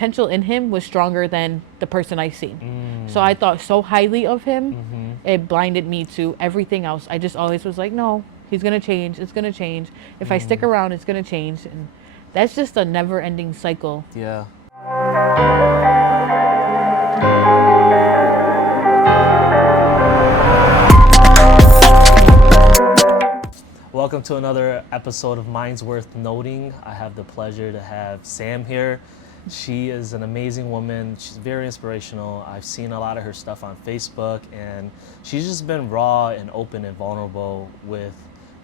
potential in him was stronger than the person I seen. So I thought so highly of him, it blinded me to everything else. I just always was like, no, he's going to change. It's going to change. If I stick around, it's going to change. And that's just a never-ending cycle. Yeah. Welcome to another episode of Minds Worth Noting. I have the pleasure to have Sam here. She is an amazing woman. She's very inspirational. I've seen a lot of her stuff on Facebook, and she's just been raw and open and vulnerable with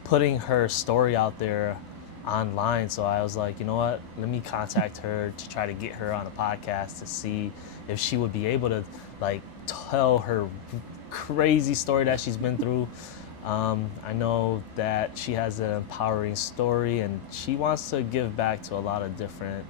putting her story out there online. So I was like, you know what? Let me contact her to try to get her on a podcast to see if she would be able to like tell her crazy story that she's been through. I know that she has an empowering story, and she wants to give back to a lot of different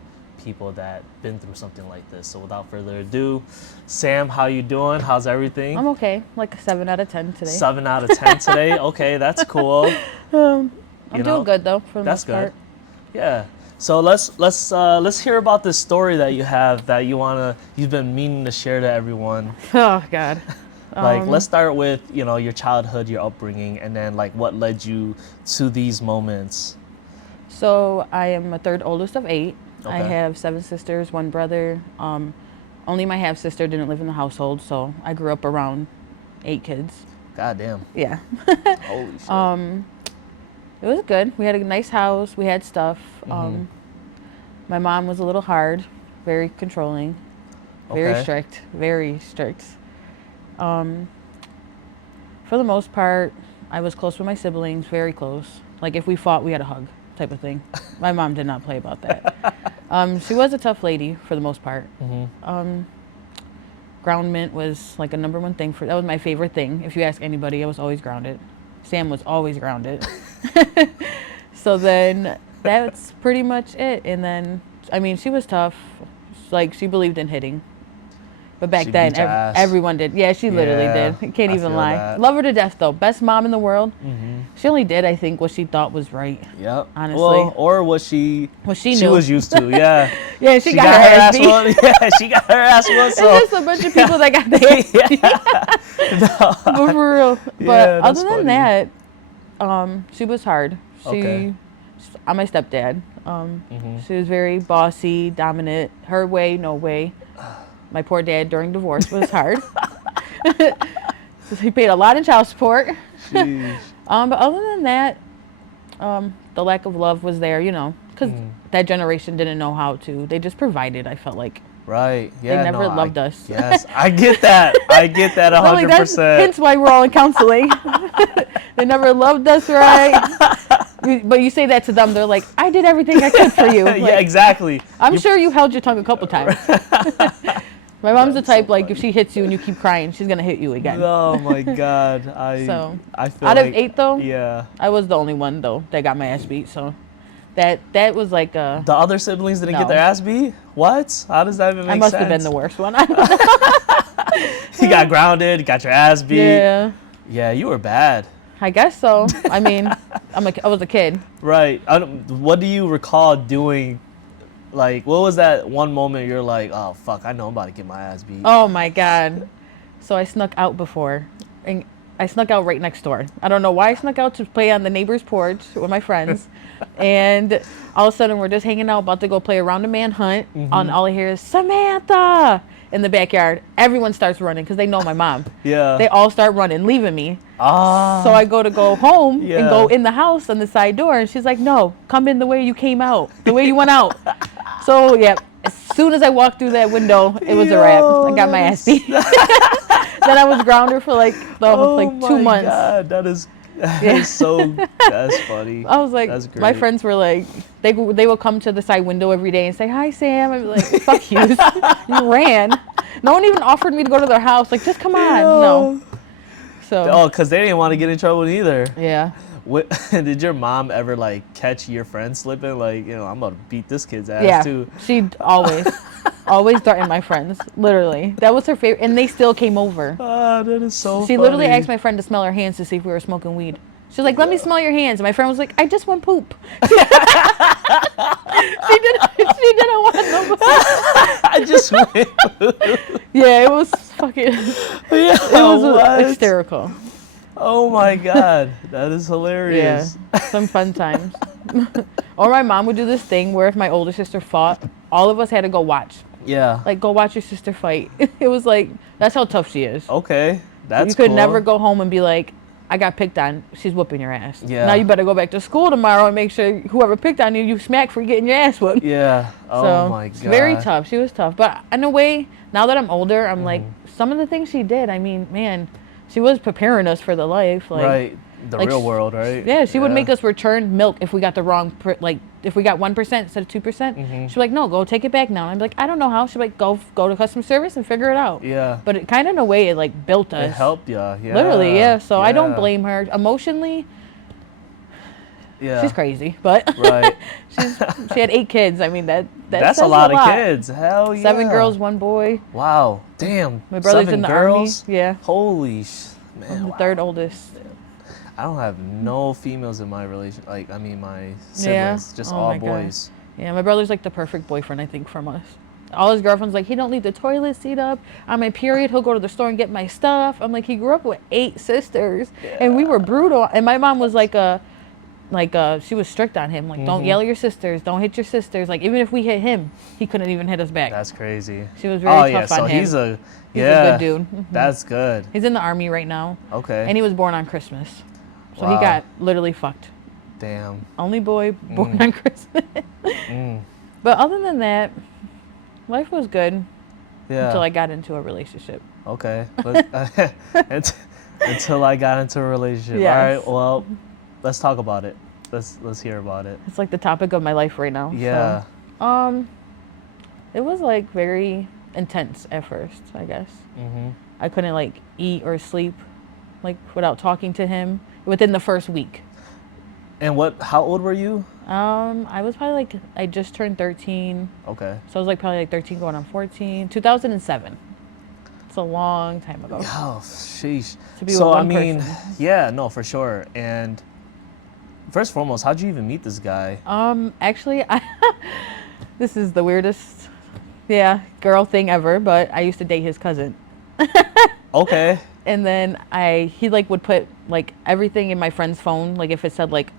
people that been through something like this. So without further ado, Sam, how you doing? How's everything? I'm okay. Like a 7 out of 10 today. 7 out of 10 today? Okay, that's cool. I'm doing good though for the That's most part. good. Yeah. So let's hear about this story that you have that you've been meaning to share to everyone. Oh God. Like, let's start with, your childhood, your upbringing, and then like what led you to these moments. So I am a third oldest of 8. Okay. I have 7 sisters, 1 brother. Only my half sister didn't live in the household, so I grew up around 8 kids. God damn. Yeah. Holy shit. It was good. We had a nice house. We had stuff. My mom was a little hard, very controlling, very Okay. strict, very strict. For the most part, I was close with my siblings, very close. Like if we fought, we had a hug type of thing. My mom did not play about that. She was a tough lady for the most part. Groundment was like a number one thing that was my favorite thing. If you ask anybody, I was always grounded. Sam was always grounded. So then that's pretty much it. And then, I mean, she was tough. Like she believed in hitting. But back She then, beat your ass. everyone did. Yeah, she literally Yeah, did. Can't I even feel lie. that. Love her to death, though. Best mom in the world. She only did, I think, what she thought was right. Yep. Honestly. Well, or what she knew. was used to. Yeah. Yeah, she got her ass beat. whooped. Yeah, she got her ass whooped. It's So just a bunch of people that got their ass beat. But for real. But Yeah, that's other than that, she was hard. Okay. I'm my stepdad. She was very bossy, dominant. Her way, no way. My poor dad during divorce was hard. So he paid a lot in child support. Jeez. But other than that, the lack of love was there, because that generation didn't know how to. They just provided, I felt like. Right. Yeah. They never loved us. Yes, I get that. I get that 100%. Really, that's hence why we're all in counseling. They never loved us right. But you say that to them, they're like, I did everything I could for you. Like, Yeah, exactly. I'm sure you held your tongue a couple times. My mom's the type, like, if she hits you and you keep crying, she's going to hit you again. Oh, my God. I feel out like, of 8, though, yeah. I was the only one, though, that got my ass beat. So that was like a... The other siblings didn't No. get their ass beat? What? How does that even make sense? I must have been the worst one. You got grounded, got your ass beat. Yeah, Yeah, you were bad. I guess so. I mean, I was a kid. Right. What do you recall doing? Like, what was that one moment you're like, oh, fuck, I know I'm about to get my ass beat? Oh, my God. So I snuck out before. And I snuck out right next door. I don't know why I snuck out to play on the neighbor's porch with my friends. And all of a sudden, we're just hanging out, about to go play around a manhunt. And all I hear is, Samantha! In the backyard. Everyone starts running because they know my mom. Yeah. They all start running, leaving me. Ah. So I go home Yeah. and go in the house on the side door. And she's like, no, come in the way you came out, the way you went out. So, yeah, as soon as I walked through that window, it was a wrap. I got my ass beat. Then I was grounded for like 2 months. God, that is so, that's funny. I was like, That's great. my friends were like, they would come to the side window every day and say, hi, Sam. I'd be like, fuck you. You ran. No one even offered me to go to their house. Like, just come on. No. So. Oh, because they didn't want to get in trouble either. Yeah. Did your mom ever like catch your friend slipping? Like, I'm about to beat this kid's ass too. She always threatened my friends. Literally, that was her favorite, and they still came over. Ah, that is so funny. She literally asked my friend to smell her hands to see if we were smoking weed. She was like, let me smell your hands. And my friend was like, I just want poop. She didn't want no poop. I swing. Yeah, it was fucking. Yeah, It was what? hysterical. Oh my god, that is hilarious. Yeah, some fun times. Or my mom would do this thing where if my older sister fought, all of us had to go watch. Yeah. Like, go watch your sister fight. It was like, that's how tough she is. Okay, that's You could cool. never go home and be like, I got picked on. She's whooping your ass. Yeah. Now you better go back to school tomorrow and make sure whoever picked on you, you smack for getting your ass whooped. Yeah. Oh So, my it's god. very tough. She was tough. But in a way, now that I'm older, I'm like, Mm-hmm. some of the things she did, I mean, man, she was preparing us for the life. Like, Right. The like, real world, right? yeah, she would make us return milk if we got the wrong, like if we got 1% instead of 2%. Mm-hmm. She'd be like, no, go take it back now. And I'm like, I don't know how. She'd be like, go to customer service and figure it out. Yeah. But it kind of in a way, it like built us. It helped ya. Yeah. Literally, yeah. So I don't Yeah. blame her. Emotionally, Yeah. she's crazy. But Right. she had 8 kids. I mean, that That's says a lot of kids. Hell yeah. 7 girls, 1 boy. Wow. Damn. My brother's 7 in the girls? army. Yeah. Holy man. I'm the Wow. 3rd oldest. I don't have no females in my relation. Like, I mean, my siblings. Yeah? Just Oh all my God. boys. Yeah, my brother's like the perfect boyfriend, I think, from us. All his girlfriends like, he don't leave the toilet seat up. On my period, he'll go to the store and get my stuff. I'm like, he grew up with 8 sisters, and we were brutal. And my mom was she was strict on him. Like, don't yell at your sisters, don't hit your sisters. Like, even if we hit him, he couldn't even hit us back. That's crazy. She was very yeah. tough So on him. he's a He's a good dude. That's good. He's in the army right now, Okay. and he was born on Christmas, so he Wow. got literally fucked. Damn. Only boy born on Christmas. Mm. But other than that, life was good Yeah. until I got into a relationship. Okay. Until I got into a relationship. Yes. All right. Well, let's talk about it. Let's hear about it. It's like the topic of my life right now. Yeah. So, it was like very intense at first, I guess. Mhm. I couldn't like eat or sleep like without talking to him within the first week. And how old were you? I was probably like, I just turned 13. Okay. So I was like probably like 13 going on 14. 2007. It's a long time ago. Oh, sheesh. To be So with I one mean, person. yeah, no, for sure. And first and foremost, how'd you even meet this guy? Actually, this is the weirdest, girl thing ever, but I used to date his cousin. Okay. And then he like would put like everything in my friend's phone, like if it said like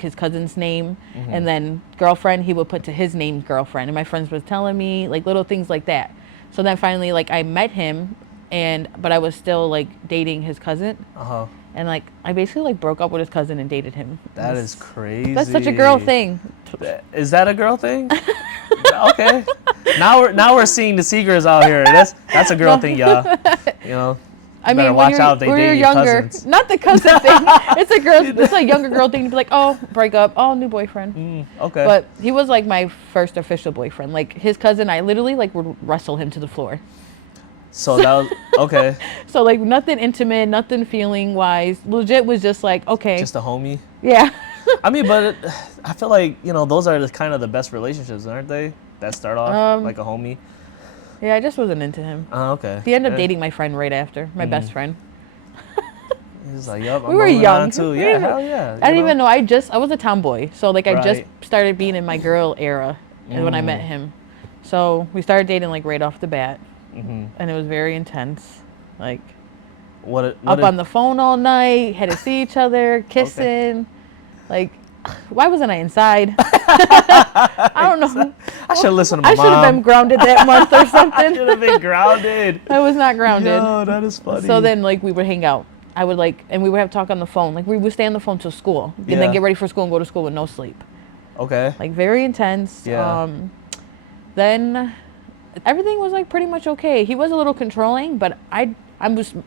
his cousin's name, and then girlfriend, he would put to his name girlfriend. And my friends was telling me like little things like that. So then finally like I met him, but I was still like dating his cousin. Uh-huh. And like I basically like broke up with his cousin and dated him. That is crazy. That's such a girl thing. Is that a girl thing? Okay. Now we're seeing the secrets out here. That's a girl thing, y'all. You know. I better mean, watch out if they when date you're your younger, cousins. not the cousin thing. It's a younger girl thing to be like, oh, break up, oh, new boyfriend. Okay. But he was like my first official boyfriend. Like his cousin, I literally like would wrestle him to the floor. So that was okay. So like nothing intimate, nothing feeling wise. Legit was just like, okay, Just a homie. yeah. I mean, but I feel like those are kind of the best relationships, aren't they? That start off like a homie. Yeah, I just wasn't into him. Oh, okay. He ended up dating my friend right after, my best friend. He's like, yup. We were young. Too. We Yeah, didn't- hell yeah. I didn't even know. I was a tomboy. So like I just Right. started being in my girl era when I met him. So we started dating like right off the bat. And it was very intense. Like up on the phone all night, had to see each other, kissing. Like, why wasn't I inside? I don't know. I should listen to my I mom. should have been grounded that month or something. Should have been grounded. I was not grounded. No, that is funny. So then like we would hang out. I would and we would have talk on the phone. Like we would stay on the phone till school. And Yeah. then get ready for school and go to school with no sleep. Okay. Like very intense. Yeah. Then everything was like pretty much okay. He was a little controlling, but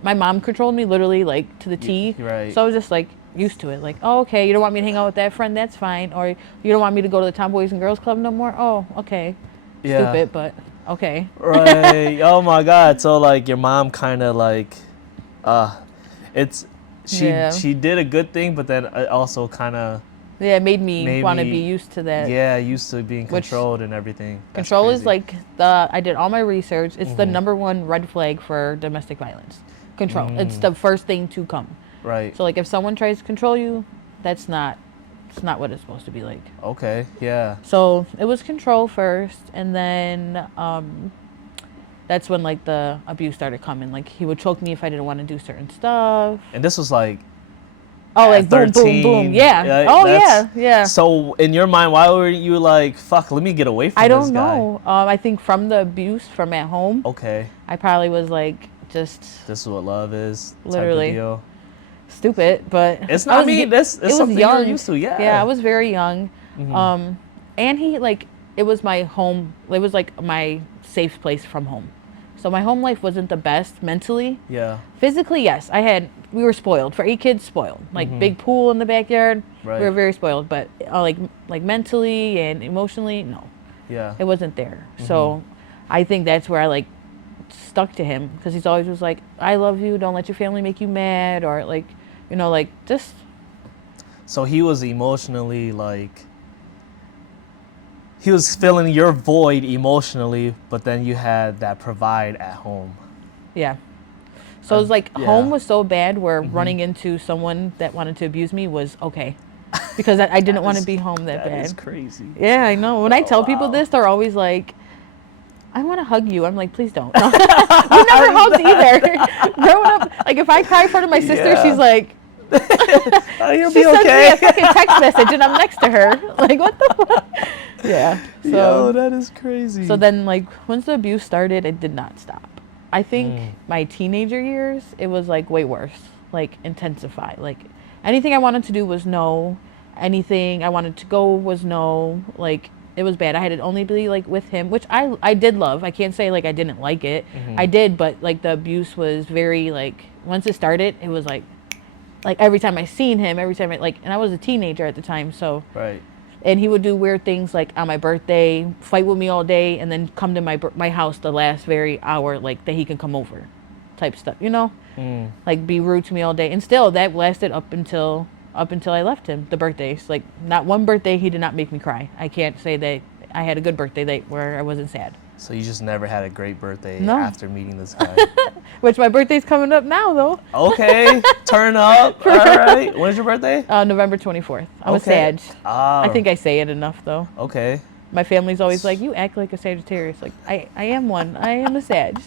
my mom controlled me literally like to the T. Right. So I was just like used to it. Like, oh, okay, you don't want me to hang out with that friend, that's fine. Or you don't want me to go to the Tomboys and Girls Club no more? Oh, okay. Yeah. Stupid, but okay. Right. Oh my God. So like your mom kind of like, she did a good thing, but then it also kind of Yeah, it made me want to be used to that. used to being controlled and everything. That's Control is crazy. like I did all my research. It's the number one red flag for domestic violence. Control. It's the first thing to come. Right. So like if someone tries to control you, it's not what it's supposed to be like. Okay. Yeah. So it was control first, and then that's when like the abuse started coming. Like he would choke me if I didn't want to do certain stuff. And this was like Oh, at like boom, boom, 13. boom. Yeah. Oh, yeah, yeah. So in your mind, why were you like, fuck, let me get away from I this don't guy? know. I think from the abuse from at home, Okay, I probably was like just this is what love is. Literally. Type of deal. stupid, but It's not. I mean, it's it was something young. you're used to. Yeah. Yeah, I was very young. Mhm. And he like it was my home. It was like my safe place from home. So my home life wasn't the best mentally. Yeah. Physically, yes, we were spoiled. For 8 kids, spoiled. Like big pool in the backyard. Right. We were very spoiled, but like mentally and emotionally, no, Yeah. it wasn't there. So I think that's where I like stuck to him because he's always was like, I love you, don't let your family make you mad, or like, like just So he was emotionally like. He was filling your void emotionally, but then you had that provide at home. yeah. So it was like yeah. home was so bad where running into someone that wanted to abuse me was okay because I didn't want to be home that bad. That is crazy. Yeah, I know. When I tell people this, they're always like, I want to hug you. I'm like, please don't. No. We never hugged either. Growing up, like if I cry in front of my sister, Yeah. she's like, You'll she be sends okay. me a fucking text message and I'm next to her. Like, what the fuck? Yeah. So, Yo, that is crazy. so then, like, once the abuse started, it did not stop. I think my teenager years, it was like way worse, like intensify. Like anything I wanted to do was no. Anything I wanted to go was no. Like it was bad. I had to only be like with him, which I did love. I can't say like I didn't like it. I did, but like the abuse was very like once it started, it was like every time I seen him, every time and I was a teenager at the time, so right. and he would do weird things like on my birthday, fight with me all day, and then come to my house the last very hour, like that he can come over, type stuff, like be rude to me all day. And still, that lasted up until I left him. The birthdays, like not one birthday he did not make me cry. I can't say that I had a good birthday where I wasn't sad. So you just never had a great birthday No. after meeting this guy. Which my birthday's coming up now though. Okay, turn up. All right. When's your birthday? November 24th. I'm a Okay. Sag. Ah. I think I say it enough though. Okay. My family's always like, you act like a Sagittarius. Like, I am one. I am a Sag.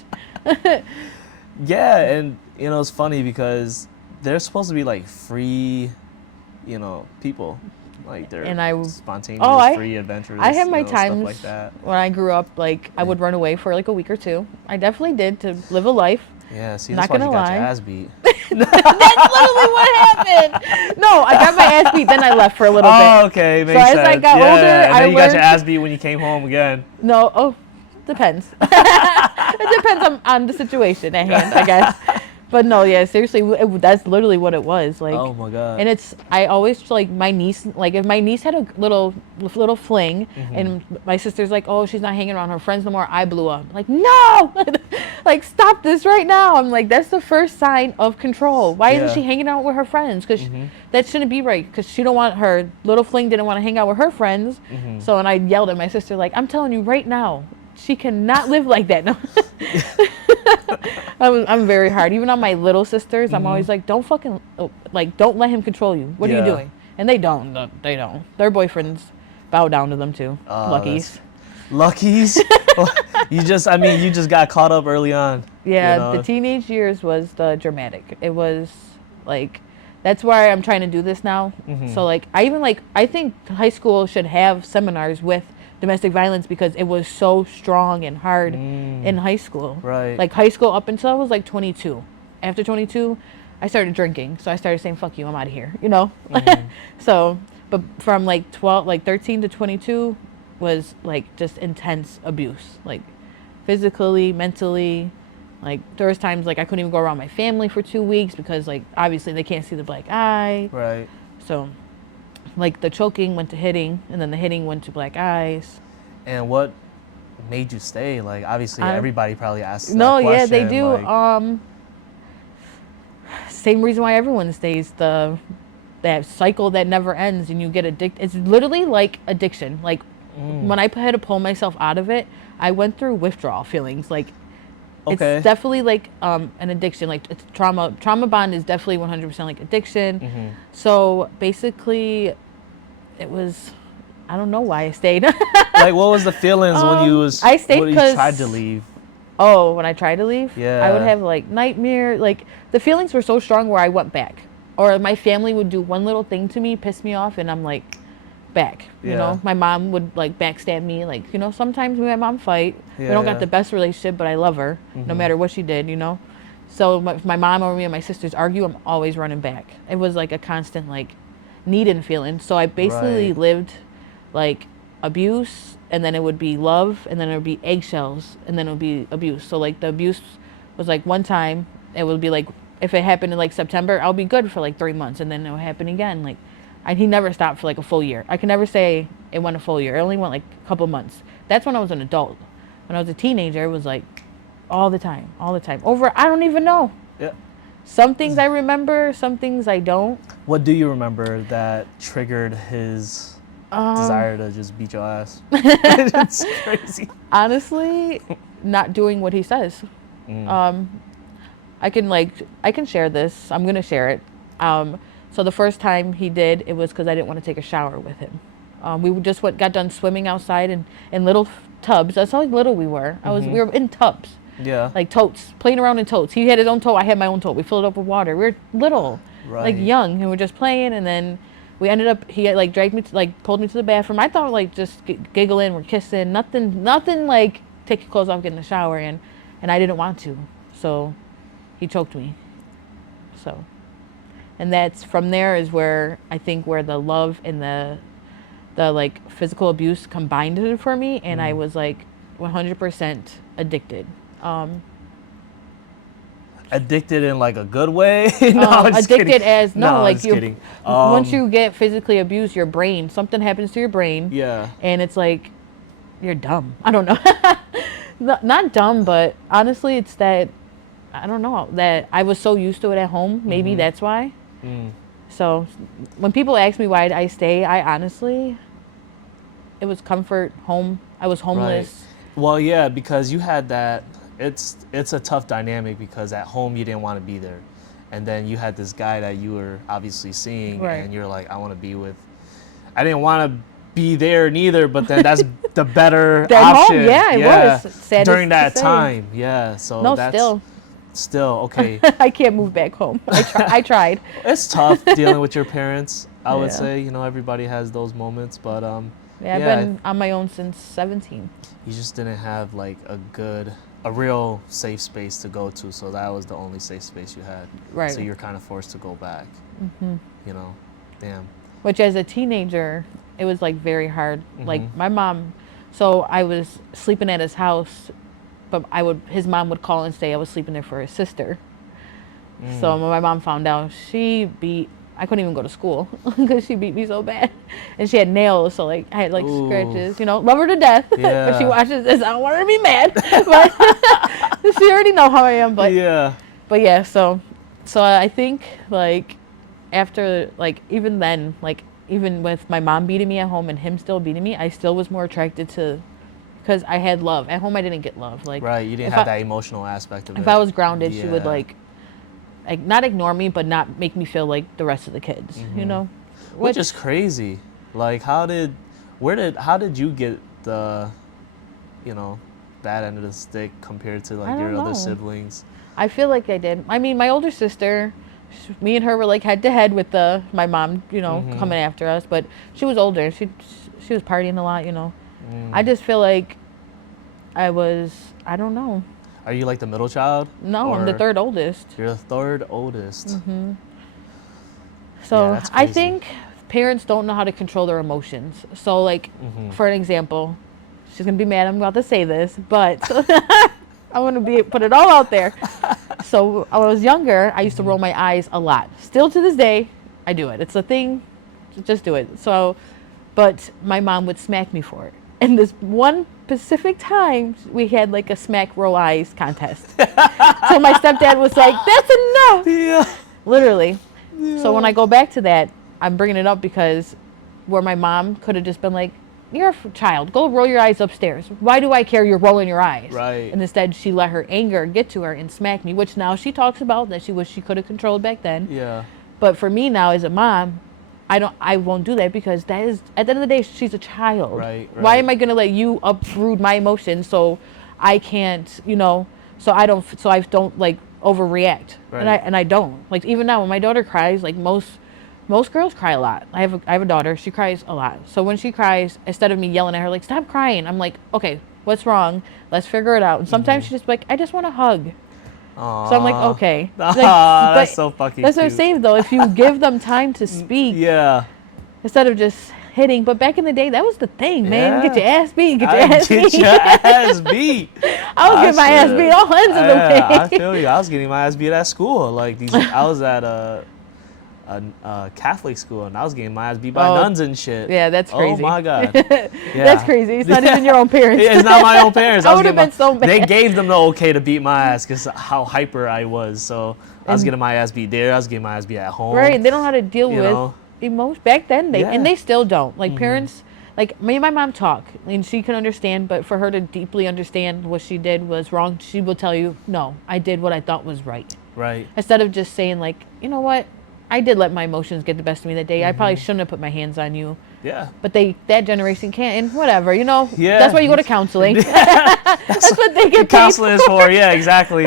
Yeah, and it's funny because they're supposed to be like free, people. Like they're And I- spontaneous, free, adventurous. I had my stuff times like that. when I grew up, like, I would run away for like a week or two. I definitely did to live a life. Yeah, see, Not that's why you gonna got lie. your ass beat. That's literally what happened. No, I got my ass beat, then I left for a little Oh, bit. okay, makes as sense. I got yeah, older, and I then you got your learned- ass beat when you came home again. No, depends. It depends on the situation at hand, I guess. But no, yeah, seriously, that's literally what it was. Like, Oh my god. and I always like my niece, like if my niece had a little fling and my sister's like, oh, she's not hanging around her friends no more, I blew up. Like, no, like stop this right now. I'm like, that's the first sign of control. Why Yeah. isn't she hanging out with her friends? Because that shouldn't be right. Because she don't want her little fling didn't want to hang out with her friends. So, and I yelled at my sister like, I'm telling you right now, she cannot live like that. No. I'm very hard. Even on my little sisters, I'm always like, don't fucking, don't let him control you. What are you Yeah. doing? And they don't. No, they don't. Their boyfriends bow down to them too. Luckies. Luckies. you just got caught up early on. Yeah, the teenage years was the dramatic. It was like, that's why I'm trying to do this now. So like, I think high school should have seminars with domestic violence because it was so strong and hard in high school. Right. Like high school up until I was like 22. After 22, I started drinking. So I started saying, fuck you, I'm out of here, So, but from like 13 to 22 was like just intense abuse, like physically, mentally. Like there was times like I couldn't even go around my family for 2 weeks because like obviously they can't see the black eye. Right. So like the choking went to hitting and then the hitting went to black eyes. And what made you stay? Like obviously everybody probably asks No, that yeah, they question, do. like- Same reason why everyone stays, that cycle that never ends and you get addicted. It's literally like addiction. Like when I had to pull myself out of it, I went through withdrawal feelings. Like Okay. it's definitely like an addiction. Like it's trauma bond is definitely 100% like addiction. So basically it was, I don't know why I stayed. Like what was the feelings when you I stayed when you 'cause- tried to leave? Oh, when I tried to leave, I would Yeah. have like nightmare. Like the feelings were so strong where I went back, or my family would do one little thing to me, piss me off, and I'm like back. You Yeah. know, my mom would like backstab me. Like, you know, sometimes me and my mom fight. We Yeah, don't got yeah. the best relationship, but I love her no matter what she did. You know, so if my mom or me and my sisters argue, I'm always running back. It was like a constant like needing feeling. So I basically Right. lived like abuse, and then it would be love, and then it would be eggshells, and then it would be abuse. So like the abuse was like one time, it would be like if it happened in like September, I'll be good for like 3 months, and then it would happen again. Like, and he never stopped for like a full year. I can never say it went a full year. It only went like a couple months. That's when I was an adult. When I was a teenager, it was like all the time, all the time. Over, I don't even know. Yeah. Some things I remember, some things I don't. What do you remember that triggered his desire to just beat your ass? It's crazy. Honestly, not doing what he says. I can share this. I'm gonna share it. So the first time he did, it was because I didn't want to take a shower with him. We got done swimming outside in little tubs. That's how little we were. We were in tubs, Yeah. like totes, playing around in totes. He had his own tote. I had my own tote. We filled it up with water. We were little, like Right. young, and we're just playing. And then we ended up. He like dragged me, pulled me to the bathroom. I thought like just giggling, we're kissing, nothing like take your clothes off, get in the shower, and I didn't want to, so he choked me. So, and that's from there is where I think where the love and the like physical abuse combined it for me, and I was like 100% addicted. Addicted in like a good way? No, I'm just Addicted kidding. as No, I'm like just you. kidding. Once you get physically abused, your brain, something happens to your brain, Yeah. and it's like you're dumb. I don't know. Not dumb, but honestly, it's that I don't know that I was so used to it at home. Maybe that's why. So when people ask me why I stay, I honestly, it was comfort, home. I was homeless. Right. Well, yeah, because you had that. It's a tough dynamic because at home you didn't want to be there, and then you had this guy that you were obviously seeing, Right. and you're like, I want to be with. I didn't want to be there neither, but then that's the better That home, option. yeah, it was. Sad during to that say. time. Yeah, so No, that's still okay. I can't move back home. I tried. It's tough dealing with your parents. I would Yeah. say, everybody has those moments, but Yeah, I've been on my own since 17. you just didn't have like a real safe space to go to, so that was the only safe space you had. Right. So you're kind of forced to go back. Damn. Which as a teenager, it was like very hard. Like my mom, so I was sleeping at his house, but his mom would call and say I was sleeping there for his sister. So when my mom found out, I couldn't even go to school because she beat me so bad. And she had nails, so like I had like Ooh. scratches, love her to death. Yeah. If she watches this, I don't want her to be mad. But she already know how I am, but Yeah. But yeah, so I think like after like even then, like even with my mom beating me at home and him still beating me, I still was more attracted to because I had love. At home I didn't get love. Like Right, you didn't if have I- that emotional aspect of it. if I was grounded, she would Yeah. like not ignore me but not make me feel like the rest of the kids, Which is crazy. Like how did you get the bad end of the stick compared to like I your don't other know. siblings? I feel like I did. I mean, my older sister, me and her were like head to head with my mom, coming after us. But she was older. She was partying a lot, I just feel like I don't know. Are you like the middle child? No, I'm the Or third oldest. You're the third oldest. So Yeah, that's I crazy. think parents don't know how to control their emotions. So like, for an example, she's gonna be mad I'm about to say this, but I want to put it all out there. So when I was younger, I used to roll my eyes a lot. Still to this day, I do it. It's a thing. Just do it. So, but my mom would smack me for it. And this one specific time, we had like a smack roll eyes contest. So my stepdad was like, "That's enough." Yeah. Literally. So when I go back to that, I'm bringing it up because where my mom could have just been like, "You're a child. Go roll your eyes upstairs. Why do I care you're rolling your eyes?" Right. And instead, she let her anger get to her and smack me, which now she talks about that she wish she could have controlled back then. Yeah. But for me now as a mom, I won't do that because that is, at the end of the day, she's a child. Right, Why right. am I going to let you uproot my emotions? So I can't, so I don't like overreact. Right. And I don't. Like even now when my daughter cries, like most girls cry a lot. I have a daughter, she cries a lot. So when she cries, instead of me yelling at her like stop crying, I'm like, okay, what's wrong? Let's figure it out. And sometimes she's just like, I just want a hug. Aww. So I'm like, okay. Like, That's so fucking that's what I'm cute. saying though. If you give them time to speak, Yeah. instead of just hitting. But back in the day, that was the thing, man. Get your ass beat. Get your ass beat. Get your ass beat. I was getting my ass beat all ends of the way. I feel you. I was getting my ass beat at school. Like I was at a Catholic school, and I was getting my ass beat by nuns and shit. Yeah, that's crazy. Oh my god. Yeah. That's crazy. It's not even your own parents. It's not my own parents. I would have been so mad. They gave them the okay to beat my ass because how hyper I was. So I was getting my ass beat there. I was getting my ass beat at home. Right. They don't know how to deal with emotions. Back then, they still don't. Like parents, like me and my mom talk, and she can understand. But for her to deeply understand what she did was wrong, she will tell you, no, I did what I thought was right. Right. Instead of just saying like, you know what, I did let my emotions get the best of me that day. I probably shouldn't have put my hands on you. Yeah. But that generation can't, and whatever, Yeah. That's why you go to counseling. That's what they get paid counseling is for. Yeah, exactly.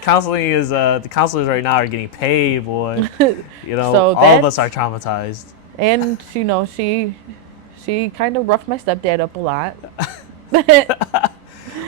Counseling is the counselors right now are getting paid, boy. So all of us are traumatized. And she kind of roughed my stepdad up a lot.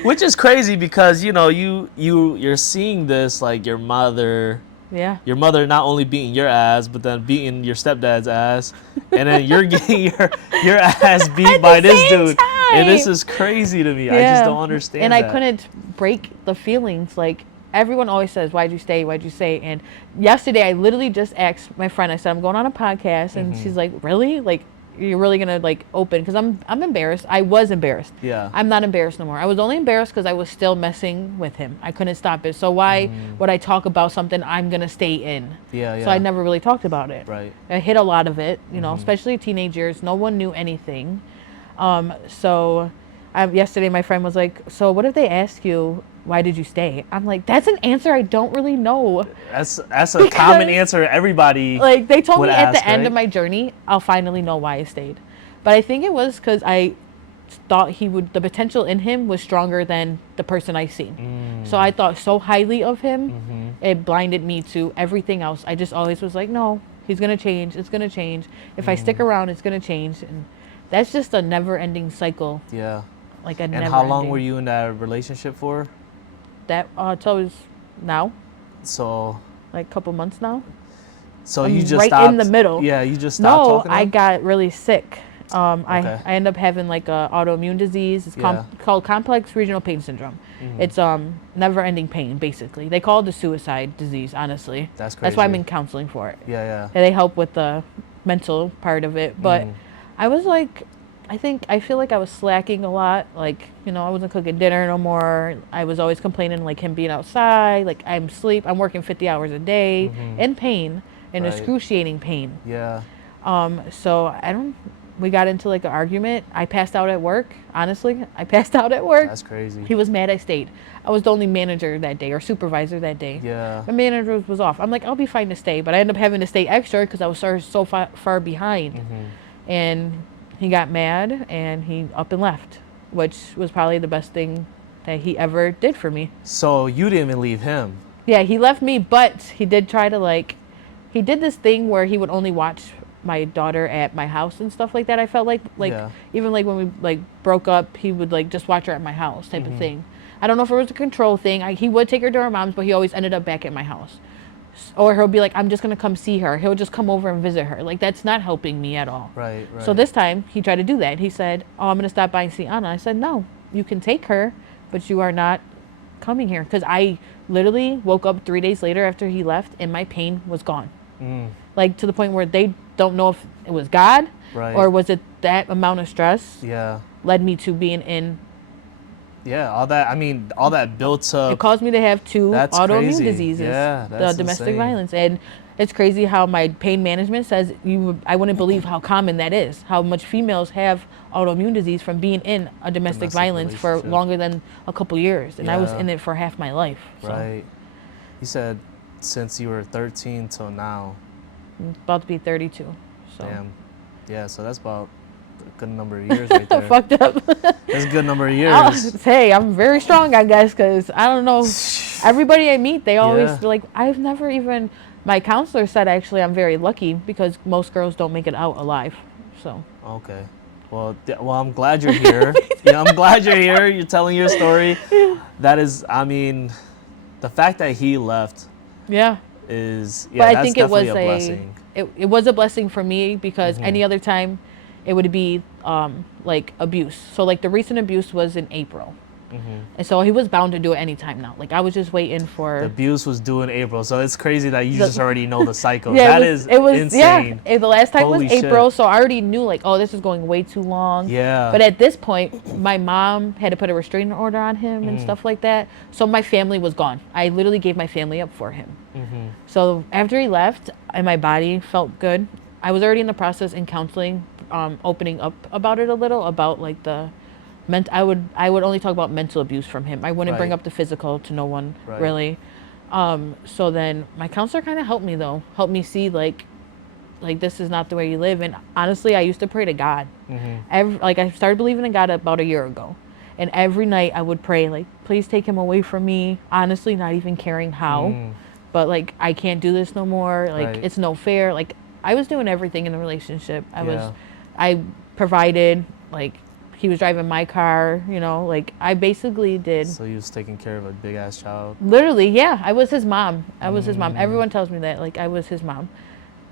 Which is crazy because you're seeing this like your mother. Yeah. Your mother not only beating your ass, but then beating your stepdad's ass, and then you're getting your ass beat by this dude. Time. And this is crazy to me. Yeah. I just don't understand. And I couldn't break the feelings. Like everyone always says, "Why'd you stay? Why'd you stay?" And yesterday, I literally just asked my friend. I said, "I'm going on a podcast," and she's like, "Really? Like, you're really gonna like open?" Because I'm embarrassed. I was embarrassed. Yeah. I'm not embarrassed no more. I was only embarrassed because I was still messing with him. I couldn't stop it. So why would I talk about something I'm gonna stay in? Yeah. So I never really talked about it. Right. I hid a lot of it. Especially teenage years. No one knew anything. Yesterday my friend was like, "So what if they ask you, why did you stay?" I'm like, that's an answer I don't really know. That's a common answer everybody. Like they told me at the ask, end right? of my journey, I'll finally know why I stayed. But I think it was because I thought the potential in him was stronger than the person I seen. So I thought so highly of him, it blinded me to everything else. I just always was like, no, he's gonna change. It's gonna change. If I stick around, it's gonna change. And that's just a never-ending cycle. Yeah. Like a and never. How long were you in that relationship for? That till now. So. Like a couple months now. So you just right stopped, in the middle. Yeah, you just stopped talking to him? I got really sick. Okay. I ended up having like a autoimmune disease. It's called complex regional pain syndrome. It's never-ending pain, basically. They call it the suicide disease, honestly. That's crazy. That's why I'm in counseling for it. Yeah. And they help with the mental part of it. But I was like, I feel like I was slacking a lot. Like, I wasn't cooking dinner no more. I was always complaining, like him being outside. Like I'm working 50 hours a day in pain, in excruciating pain. Yeah. So we got into like an argument. I passed out at work. Honestly, I passed out at work. That's crazy. He was mad I stayed. I was the only manager that day or supervisor that day. Yeah. The manager was off. I'm like, I'll be fine to stay. But I ended up having to stay extra because I was so far behind. And he got mad and he up and left, which was probably the best thing that he ever did for me. So you didn't even leave him? Yeah, he left me, but he did try to he did this thing where he would only watch my daughter at my house and stuff like that. I felt like even like when we broke up, he would just watch her at my house type of thing. I don't know if it was a control thing. He would take her to her mom's, but he always ended up back at my house. Or he'll be like, I'm just going to come see her. He'll just come over and visit her. Like, that's not helping me at all. Right. So this time, he tried to do that. He said, oh, I'm going to stop by and see Anna. I said, no, you can take her, but you are not coming here. Because I literally woke up 3 days later after he left, and my pain was gone. Like, to the point where they don't know if it was God, or was it that amount of stress led me to being in. Yeah, all that built up. It caused me to have 2 autoimmune crazy. diseases. Yeah, that's the domestic insane. violence. And it's crazy how my pain management says I wouldn't believe how common that is. How much females have autoimmune disease from being in a domestic violence for longer than a couple years. And I was in it for half my life. So. Right. You said since you were 13 till now. I'm about to be 32. So. Damn. Yeah, so that's about a good number of years right there. Fucked up. That's a good number of years. Hey, I'm very strong, I guess, because I don't know. Everybody I meet, they always Yeah. like, I've never even, my counselor said actually I'm very lucky because most girls don't make it out alive. So. Okay. Well, I'm glad you're here. Yeah, I'm glad you're here. You're telling your story. That is, I mean, the fact that he left Yeah. is, But yeah, I that's think it was definitely a blessing. it was a blessing for me because Mm-hmm. any other time it would be like abuse. So like the recent abuse was in April. Mm-hmm. And so he was bound to do it anytime now. Like I was just waiting for The abuse was due in April, so it's crazy that you The- just already know the cycle. yeah, That it was insane. yeah. The last time Holy was April, shit. so I already knew like, oh, this is going way too long. Yeah. But at this point, my mom had to put a restraining order on him and Mm. stuff like that. So my family was gone. I literally gave my family up for him. Mm-hmm. So after he left, and my body felt good. I was already in the process in counseling, opening up about it a little, about like the I would only talk about mental abuse from him. I wouldn't bring Right. up the physical to no one Right. really. So then my counselor kind of helped me though, helped me see like this is not the way you live. And honestly, I used to pray to God. Mm-hmm. I started believing in God about a year ago, and every night I would pray like, please take him away from me. Honestly, not even caring how, Mm. but like I can't do this no more. Like Right. it's no fair. Like I was doing everything in the relationship. Yeah. I provided, like he was driving my car, you know, like I basically did. So he was taking care of a big ass child. Literally, yeah, I was his mom. I was his mom. Everyone tells me that, like I was his mom,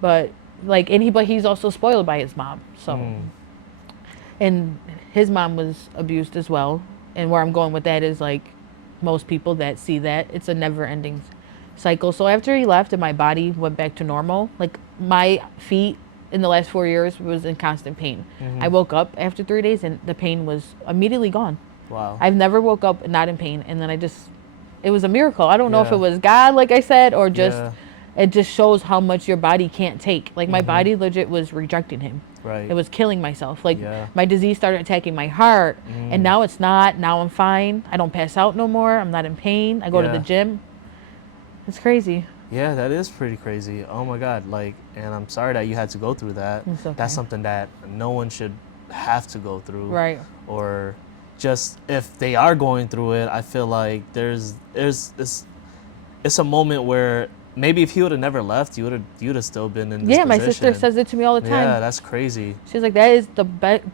but like but he's also spoiled by his mom. So, Mm. and his mom was abused as well. And where I'm going with that is like most people that see that it's a never-ending cycle. So after he left and my body went back to normal, like my feet in the last 4 years was in constant pain. Mhm. I woke up after 3 days and the pain was immediately gone. Wow. I've never woke up not in pain, and then it was a miracle. I don't know if Yeah. it was God, like I said, or just Yeah. it just shows how much your body can't take. Like my Mhm. body legit was rejecting him. Right. It was killing myself. Like Yeah. my disease started attacking my heart, and Mm. now it's not. Now I'm fine. I don't pass out no more. I'm not in pain. I go to Yeah. the gym. It's crazy. Yeah, that is pretty crazy. Oh my God. Like, and I'm sorry that you had to go through that. It's okay. That's something that no one should have to go through. Right. Or just if they are going through it, I feel like there's this, it's a moment where maybe if he would have never left, you'd have still been in this Yeah, my sister position. says it to me all the time. Yeah, that's crazy. She's like, that is the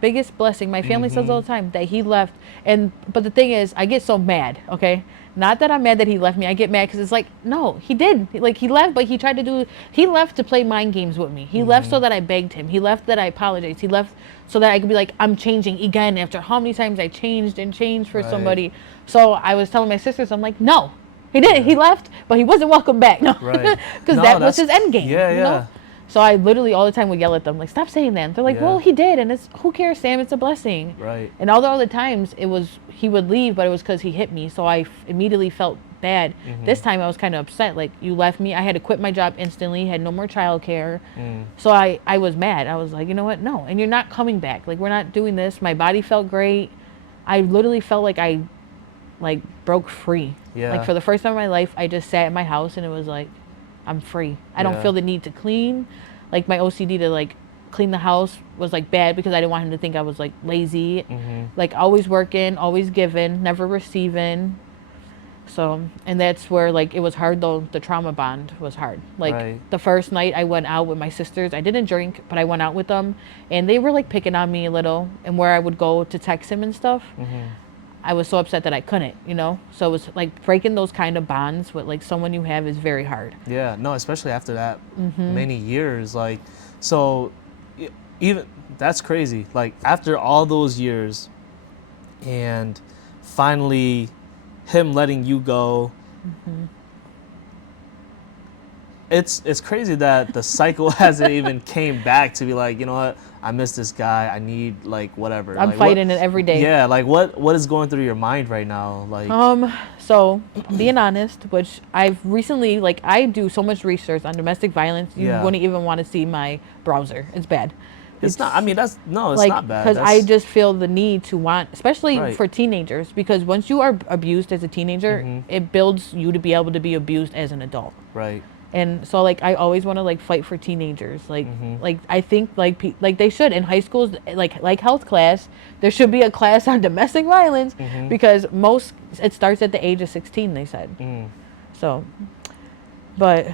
biggest blessing. My family says all the time that he left. But the thing is, I get so mad, okay? Not that I'm mad that he left me. I get mad because it's like, no, he did. Like, he left, but he left to play mind games with me. He left so that I begged him. He left that I apologized. He left so that I could be like, I'm changing again after how many times I changed for Right. somebody. So I was telling my sisters, I'm like, no, he didn't. He left, but he wasn't welcome back. No, Right. because No, that was that's- his end game. yeah, you know? yeah. So I literally all the time would yell at them, like, stop saying that. And they're like, Yeah. well, he did, and it's who cares, Sam? It's a blessing. Right. And all the other times, it was he would leave, but it was because he hit me. So I immediately felt bad. Mhm. This time I was kind of upset. Like, you left me. I had to quit my job instantly. Had no more childcare. Mm. So I was mad. I was like, you know what? No. And you're not coming back. Like, we're not doing this. My body felt great. I literally felt like I broke free. Yeah. Like, for the first time in my life, I just sat in my house and it was like, I'm free. I don't Yeah. feel the need to clean. Like, my OCD to like clean the house was like bad because I didn't want him to think I was like lazy. Mhm. Like, always working, always giving, never receiving. So, and that's where like it was hard though. The trauma bond was hard. Like, Right. the first night I went out with my sisters, I didn't drink, but I went out with them and they were like picking on me a little, and where I would go to text him and stuff. Mhm. I was so upset that I couldn't, you know? So it was like breaking those kind of bonds with like someone you have is very hard. Yeah, no, especially after that Mm-hmm. many years. Like, so even that's crazy. Like, after all those years and finally him letting you go, Mm-hmm. it's crazy that the cycle hasn't even came back to be like, you know what, I miss this guy. I need like whatever. I'm like, fighting it every day. Yeah, like what is going through your mind right now? Like, So being honest, which I've recently, like, I do so much research on domestic violence, you Yeah. wouldn't even want to see my browser. It's bad. it's not. I mean, it's Like, not bad. because I That's- just feel the need to want, especially Right. for teenagers, because once you are abused as a teenager, Mhm. it builds you to be able to be abused as an adult. right. And so like I always want to like fight for teenagers. Mm-hmm. Like I think like they should in high schools, like health class, there should be a class on domestic violence, Mm-hmm. because most it starts at the age of 16, they said. Mm. So, but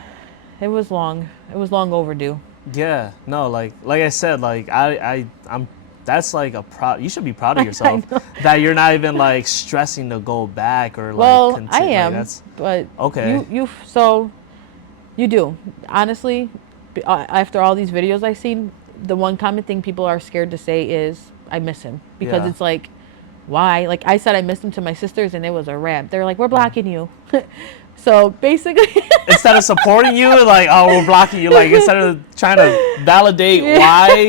it was long. It was long overdue. Yeah, no, like I said, like I'm that's like a you should be proud of I yourself know. that you're not even like stressing to go back or like Well, I like am, that's but okay. so you do. Honestly, after all these videos I've seen, the one common thing people are scared to say is, I miss him. Because Yeah. it's like, why? Like, I said I missed him to my sisters, and it was a wrap. They're like, we're blocking you. So, basically... Instead of supporting you, like, oh, we're blocking you, like, instead of trying to validate why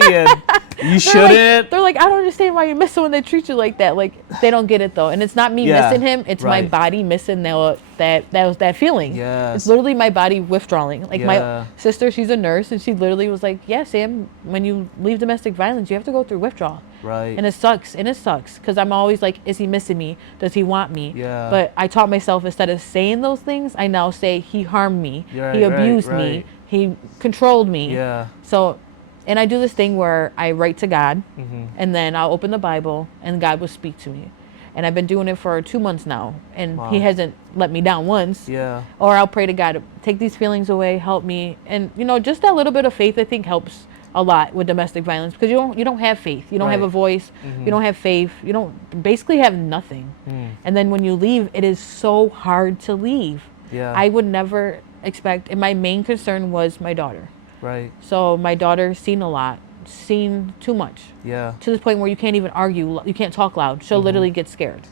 and you shouldn't. They're like, I don't understand why you miss someone that treats you like that. Like, they don't get it, though. And it's not me Yeah, missing him. It's my right. body missing that feeling. Yes. It's literally my body withdrawing. Like, Yeah. my sister, she's a nurse, and she literally was like, yeah, Sam, when you leave domestic violence, you have to go through withdrawal. Right. And it sucks. Because I'm always like, is he missing me? Does he want me? Yeah. But I taught myself, instead of saying those things, I now say, he harmed me. Right, he abused right, me. right. He controlled me. Yeah. So, and I do this thing where I write to God, Mm-hmm. and then I'll open the Bible, and God will speak to me. And I've been doing it for 2 months now, and Wow. he hasn't let me down once. Yeah. Or I'll pray to God, take these feelings away, help me. And, just that little bit of faith, I think, helps a lot with domestic violence, because you don't have faith. You don't have Right. a voice. Mhm. You don't have faith. You don't basically have nothing. Mm. And then when you leave, it is so hard to leave. Yeah. I would never expect, and my main concern was my daughter. Right. So my daughter's seen a lot, seen too much, Yeah. to the point where you can't even argue. You can't talk loud. She'll Mhm. literally get scared.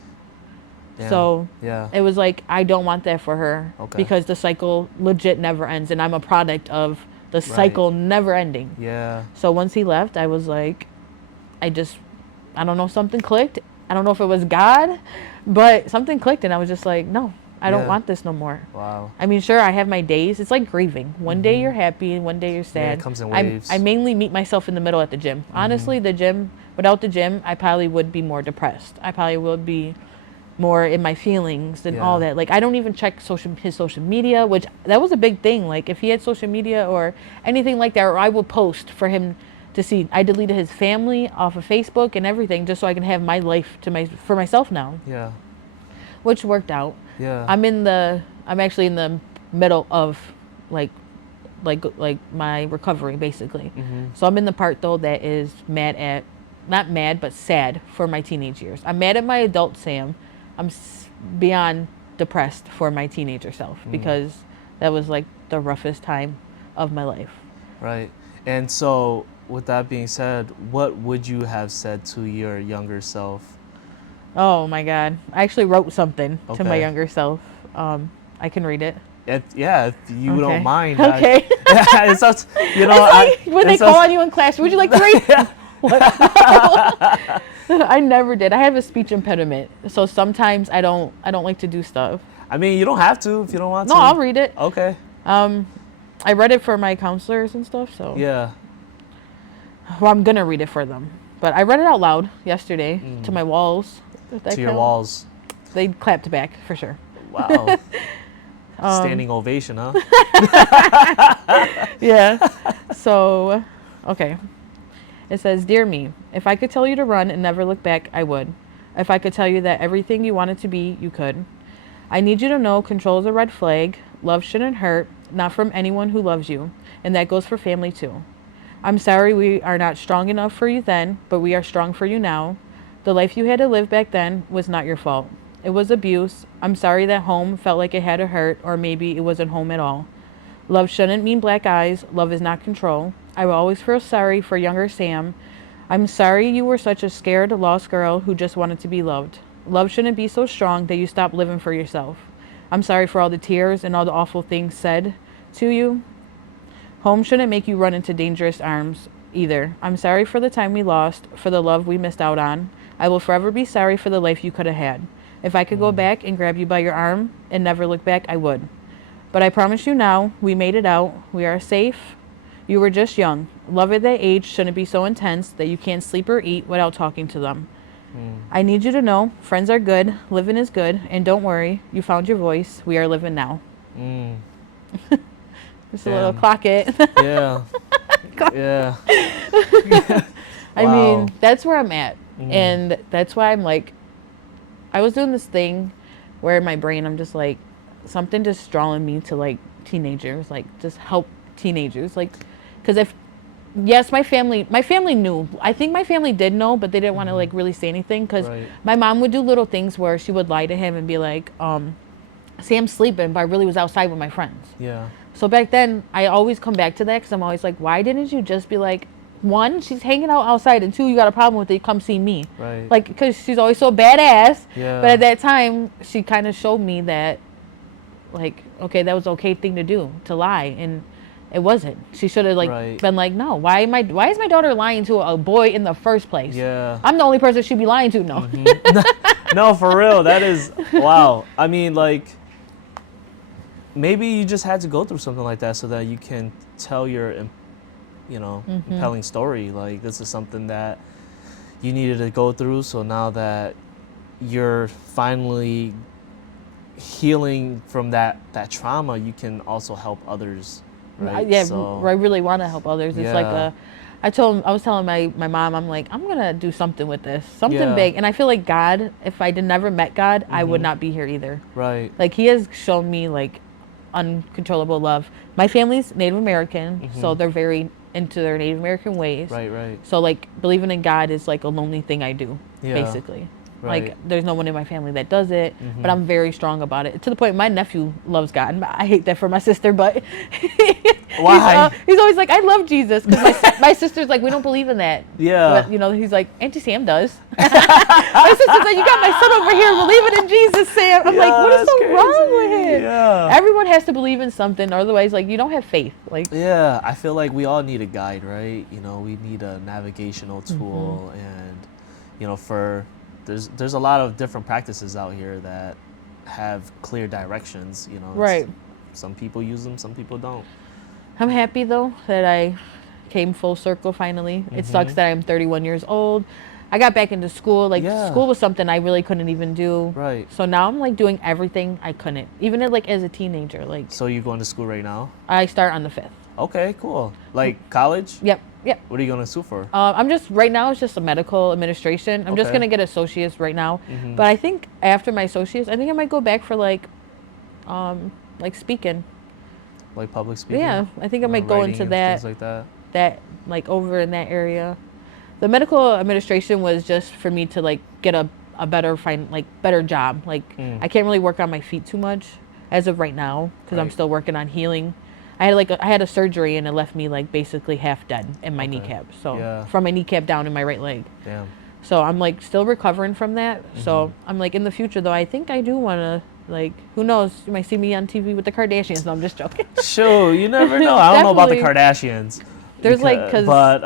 Damn. So Yeah. it was like, I don't want that for her, Okay. because the cycle legit never ends, and I'm a product of the cycle never ending. Yeah. So once he left, I was like, I don't know, something clicked. I don't know if it was God, but something clicked, and I was just like, no, I don't Yeah. want this no more. Wow. I mean, sure, I have my days. It's like grieving. One day Mhm. you're happy, and one day you're sad. it comes in waves. I mainly meet myself in the middle at the gym. Mm-hmm. Honestly, the gym, without the gym, I probably would be more depressed. I probably would be more in my feelings and all Yeah. that. Like, I don't even check his social media, which that was a big thing. Like, if he had social media or anything like that, or I would post for him to see. I deleted his family off of Facebook and everything, just so I can have my life for myself now, Yeah. which worked out. Yeah. I'm actually in the middle of like my recovery, basically. Mm-hmm. So I'm in the part, though, that is not mad, but sad for my teenage years. I'm mad at my adult Sam. I'm beyond depressed for my teenager self, because that was like the roughest time of my life. Right. And so, with that being said, what would you have said to your younger self? Oh my God. I actually wrote something to my Okay. younger self. I can read it. If you Okay. don't mind. Okay. It's such, It's like when they call on you in class, would you like to read? Yeah. What? I never did. I have a speech impediment, so sometimes I don't like to do stuff. I mean, you don't have to if you don't want No, to. I'll read it. Okay. I read it for my counselors and stuff, so. Yeah. Well, I'm gonna read it for them, but I read it out loud yesterday to my walls. if that To your counts. walls. They clapped back for sure. Wow. Standing ovation, huh? Yeah. So, okay. It says, "Dear me, if I could tell you to run and never look back, I would. If I could tell you that everything you wanted to be, you could. I need you to know control is a red flag. Love shouldn't hurt, not from anyone who loves you. And that goes for family too. I'm sorry we are not strong enough for you then, but we are strong for you now. The life you had to live back then was not your fault. It was abuse. I'm sorry that home felt like it had to hurt, or maybe it wasn't home at all. Love shouldn't mean black eyes. Love is not control. I will always feel sorry for younger Sam. I'm sorry you were such a scared, lost girl who just wanted to be loved. Love shouldn't be so strong that you stop living for yourself. I'm sorry for all the tears and all the awful things said to you. Home shouldn't make you run into dangerous arms either. I'm sorry for the time we lost, for the love we missed out on. I will forever be sorry for the life you could have had. If I could go back and grab you by your arm and never look back, I would. But I promise you now, we made it out. We are safe. You were just young. Love at that age shouldn't be so intense that you can't sleep or eat without talking to them. I need you to know, friends are good, living is good, and don't worry, you found your voice. We are living now." Mm. Just a little Damn. clock it. Yeah. Yeah. I Wow. mean, that's where I'm at. Mm. And that's why I'm like, I was doing this thing where in my brain, I'm just like, something just drawing me to like teenagers, like just help teenagers. Like, because if, yes, my family knew. I think my family did know, but they didn't want to like really say anything because Right. my mom would do little things where she would lie to him and be like, Sam's sleeping, but I really was outside with my friends. Yeah. So back then, I always come back to that because I'm always like, why didn't you just be like, one, she's hanging out outside, and two, you got a problem with it, come see me. Right. Like, because she's always so badass. Yeah. But at that time, she kind of showed me that, like, okay, that was the okay thing to do, to lie. And it wasn't. She should have, like, Right. been like, no, why is my daughter lying to a boy in the first place? Yeah. I'm the only person she'd be lying to, no. No, for real. That is, wow. I mean, like, maybe you just had to go through something like that so that you can tell your, compelling story. Like, this is something that you needed to go through. So now that you're finally healing from that trauma, you can also help others. Right? Yeah, So, I really want to help others. It's like Yeah. I was telling my mom, I'm like, I'm going to do something with this, something Yeah. big. And I feel like God, if I did never met God, I would Mhm. not be here either. right. Like, he has shown me like uncontrollable love. My family's Native American, so they're very into their Native American ways. Right, right. So like believing in God is like a lonely thing I do, Yeah. basically. Right. Like there's no one in my family that does it, but I'm very strong about it. To the point my nephew loves God. And I hate that for my sister, but Why? he's always like, I love Jesus, because my sister's like, we don't believe in that. Yeah. But he's like, Auntie Sam does. My sister's like, you got my son over here believing in Jesus, Sam. I'm like, Yeah, what is that's so wrong with crazy. it? Yeah. Everyone has to believe in something, otherwise, like, you don't have faith. Like, Yeah, I feel like we all need a guide, right? We need a navigational tool, and there's a lot of different practices out here that have clear directions. Right. Some people use them, some people don't. I'm happy though that I came full circle finally. It sucks that I'm 31 years old. I got back into school. Like, Yeah. school was something I really couldn't even do. Right. So now I'm like doing everything I couldn't, even as a teenager. Like, So you're going to school right now? I start on the 5th. Okay, cool. Like college? Yep. What are you going to school for? I'm just right now. It's just a medical administration. I'm just Okay. gonna get associates right now. But I think after my associates, I think I might go back for like speaking. Like public speaking? Yeah, I think I might go writing into and that. Things like that. That like over in that area. The medical administration was just for me to like get a better better job. Like, I can't really work on my feet too much as of right now because I'm Right. still working on healing. I had a surgery and it left me like basically half dead in my Okay. kneecap. So Yeah. from my kneecap down in my right leg. Damn. So I'm like still recovering from that. So I'm like, in the future though, I think I do want to, like, who knows, you might see me on TV with the Kardashians. No, I'm just joking. Sure, you never know. I don't know about the Definitely. Kardashians. There's like, but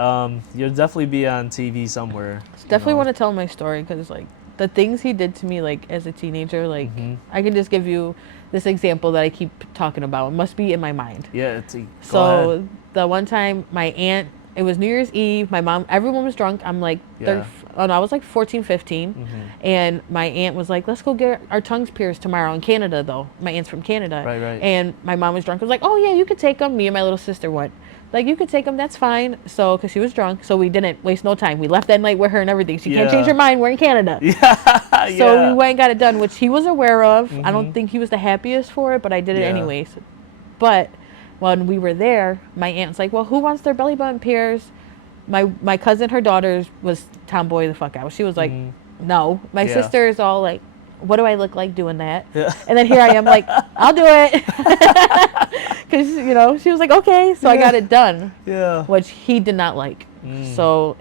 you'll definitely be on TV somewhere. definitely want to tell my story because like the things he did to me like as a teenager, like I can just give you this example that I keep talking about. It must be in my mind. Yeah. Go So ahead. the one time my aunt, it was New Year's Eve, my mom, everyone was drunk. I'm like, Yeah. I was like 14, 15. And my aunt was like, let's go get our tongues pierced tomorrow in Canada though. My aunt's from Canada. Right, right. And my mom was drunk. I was like, oh yeah, you could take them. Me and my little sister went. Like, you could take them, that's fine. So, because she was drunk, so we didn't waste no time. We left that night with her and everything. She can't Yeah. change her mind. We're in Canada. Yeah. So we went and got it done, which he was aware of. I don't think he was the happiest for it, but I did it Yeah. anyways. But when we were there, my aunt's like, well, who wants their belly button pierced? My cousin, her daughter, was tomboy the fuck out. She was like, no. My Yeah. sister is all like, what do I look like doing that? Yeah. And then here I am like, I'll do it. Because, she was like, okay. So I got it done, Yeah. which he did not like. So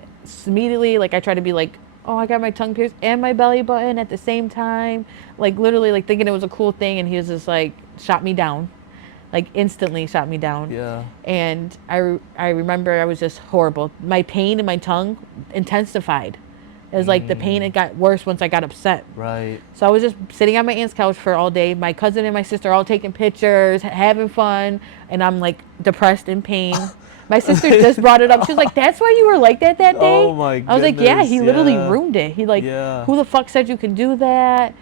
immediately, like, I tried to be like, oh, I got my tongue pierced and my belly button at the same time. Like, literally, like, thinking it was a cool thing. And he was just like, shot me down. Like, instantly shot me down. Yeah. And I remember I was just horrible. My pain in my tongue intensified. It was like the pain, it got worse once I got upset. Right. So I was just sitting on my aunt's couch for all day. My cousin and my sister all taking pictures, having fun. And I'm like depressed in pain. My sister just brought it up. She was like, that's why you were like that day? Oh my I was like, yeah, he goodness, literally yeah. ruined it. He like, Yeah. who the fuck said you can do that?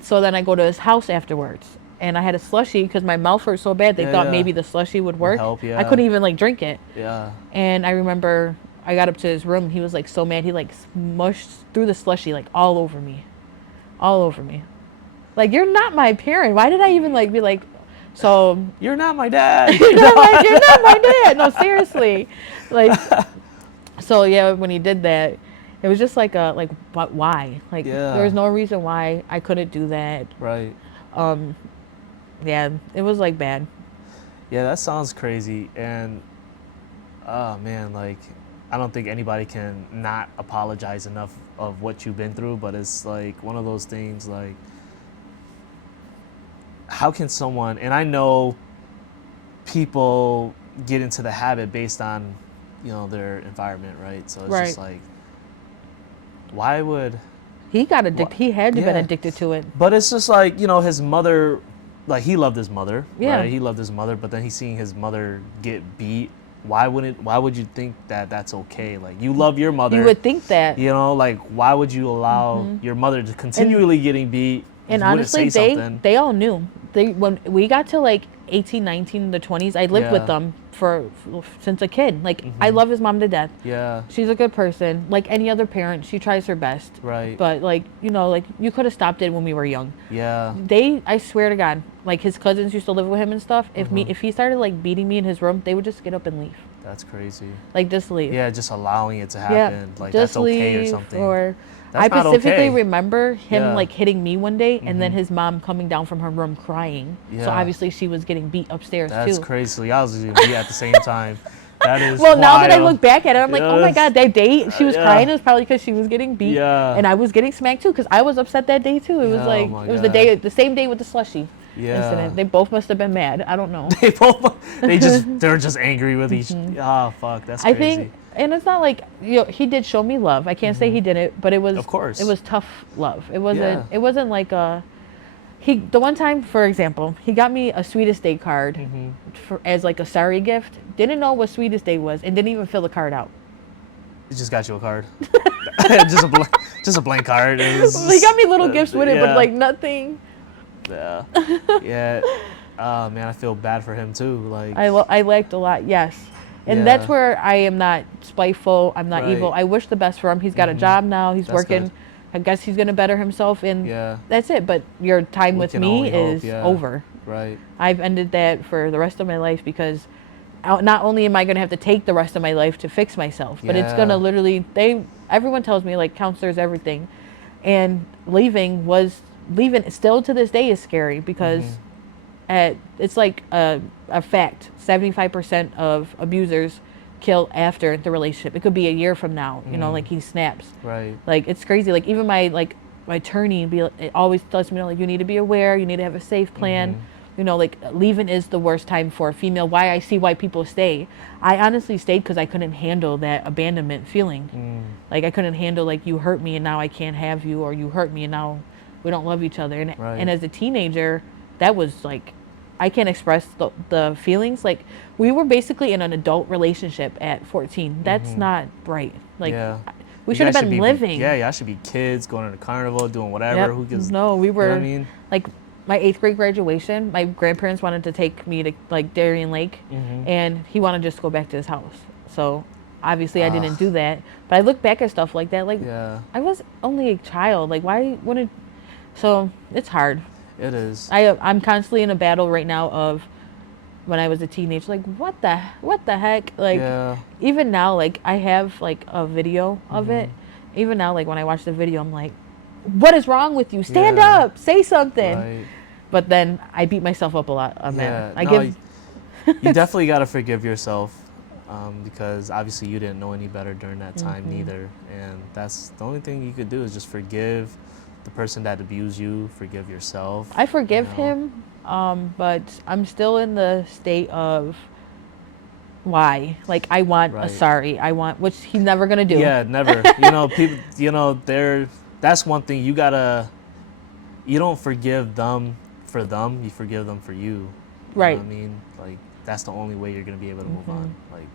So then I go to his house afterwards. and I had a slushie because my mouth hurt so bad. They thought maybe the slushie would work. help, I couldn't even like drink it. Yeah. And I remember I got up to his room. He was like so mad. He like smushed through the slushie like all over me. All over me. Like, you're not my parent. Why did I even like be like, so You're not my dad. you're not my dad. No, seriously. Like, so yeah, when he did that, it was just like but why? Like, there was no reason why I couldn't do that. Right. Yeah, it was like bad. Yeah, that sounds crazy. And oh man, like, I don't think anybody can not apologize enough of what you've been through, but it's like one of those things, like, how can someone, and I know people get into the habit based on, their environment, right? So it's just like, why would he got addicted? He had to been addicted to it. But it's just like, his mother, like, he loved his mother, right? He loved his mother, but then he's seeing his mother get beat. Why would you think that that's okay? Like, you love your mother. You would think that. Like, why would you allow your mother to continually getting beat? And honestly, they all knew. When we got to like 18, 19, the 20s, I lived with them since a kid. Like, I love his mom to death. Yeah. She's a good person. Like any other parent, she tries her best. Right. But like, like you could have stopped it when we were young. Yeah. I swear to God, like his cousins used to live with him and stuff. If he started like beating me in his room, they would just get up and leave. That's crazy. Like, just leave. Yeah, just allowing it to happen. Yeah, like, just that's okay leave, or something. Or that's I not specifically okay. remember him like hitting me one day, and then his mom coming down from her room crying. Yeah. So obviously she was getting beat upstairs too. That's crazy. I was going to be at the same time. That is well, now wild. that I look back at it, I'm like, oh my God, that day she was crying. It was probably because she was getting beat, and I was getting smacked too, because I was upset that day too. It was like it was the same day with the slushie incident. They both must have been mad. I don't know. they're just angry with each. Oh fuck, that's crazy. I think, and it's not like he did show me love. I can't say he didn't, but it was, of course, it was tough love. It wasn't like the one time, for example, he got me a Sweetest Day card as like a sorry gift. Didn't know what Sweetest Day was, and didn't even fill the card out. He just got you a card. just a blank card. He got me little gifts with it, but like nothing. Yeah. Yeah. Oh man, I feel bad for him too. Like, I liked a lot, yes. And that's where I am not spiteful. I'm not evil. I wish the best for him. He's got a job now. He's working. Good. I guess he's gonna better himself, and that's it. But your time with me is over. Right. I've ended that for the rest of my life, because not only am I gonna have to take the rest of my life to fix myself, but it's gonna literally. Everyone tells me, like, counselors, everything, and leaving still to this day is scary, because it's like a fact. 75% of abusers kill after the relationship. It could be a year from now, like he snaps. Right. Like, it's crazy. Like, even my attorney it always tells me, like, you need to be aware, you need to have a safe plan. Like, leaving is the worst time for a female. I see why people stay. I honestly stayed because I couldn't handle that abandonment feeling. Like, I couldn't handle, like, you hurt me and now I can't have you, or you hurt me and now we don't love each other. And as a teenager, that was like, I can't express the feelings. Like, we were basically in an adult relationship at 14. That's not right. Like, we should have been living. Yeah, I should be kids, going to the carnival, doing whatever. Who gives? No, we were. You know what I mean? Like, my 8th grade graduation, my grandparents wanted to take me to like Darien Lake, and he wanted to just go back to his house. So obviously I didn't do that. But I look back at stuff like that, like, I was only a child. Like, why wouldn't? So it's hard. It is. I'm constantly in a battle right now of when I was a teenager. Like, what the heck? Like, even now, like, I have like a video of it. Even now, like, when I watch the video, I'm like, what is wrong with you? Stand up, say something. Right. But then I beat myself up a lot on that. You definitely got to forgive yourself, because obviously you didn't know any better during that time neither. And that's the only thing you could do, is just forgive the person that abused you, forgive yourself. I forgive him, but I'm still in the state of why. Like, I want a sorry. I want, which he's never gonna do. Yeah, never. People, that's one thing you don't forgive them for them, you forgive them for you. Right. You know what I mean? Like, that's the only way you're gonna be able to move on. Like,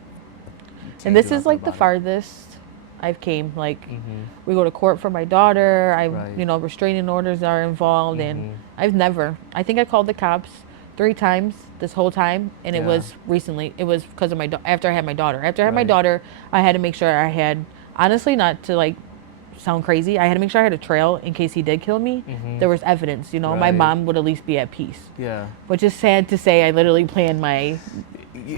and this is like the farthest I've came. Like, Mm-hmm. we go to court for my daughter. Right. You know, restraining orders are involved, and I've never. I think I called the cops 3 times this whole time, and it Yeah. was recently. It was because of after I had my daughter. After I had my Right. daughter, I had to make sure I had, honestly, not to like sound crazy, I had to make sure I had a trail in case he did kill me. There was evidence, you know. My Right. mom would at least be at peace. Yeah. Which is sad to say. I literally planned my.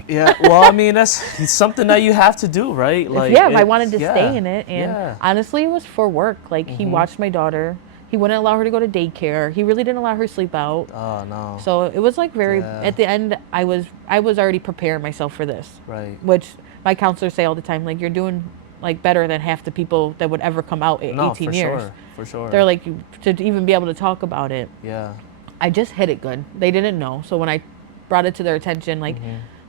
Yeah. Well, I mean, that's something that you have to do, right? Like, If I wanted to stay in it, and yeah. honestly, it was for work. Like, he watched my daughter. He wouldn't allow her to go to daycare. He really didn't allow her to sleep out. Oh no. So it was like very. Yeah. At the end, I was already preparing myself for this. Right. Which my counselors say all the time. Like, you're doing like better than half the people that would ever come out at No, 18 for years. sure. For sure. They're like, to even be able to talk about it. Yeah. I just hit it good. They didn't know. So when I brought it to their attention, like,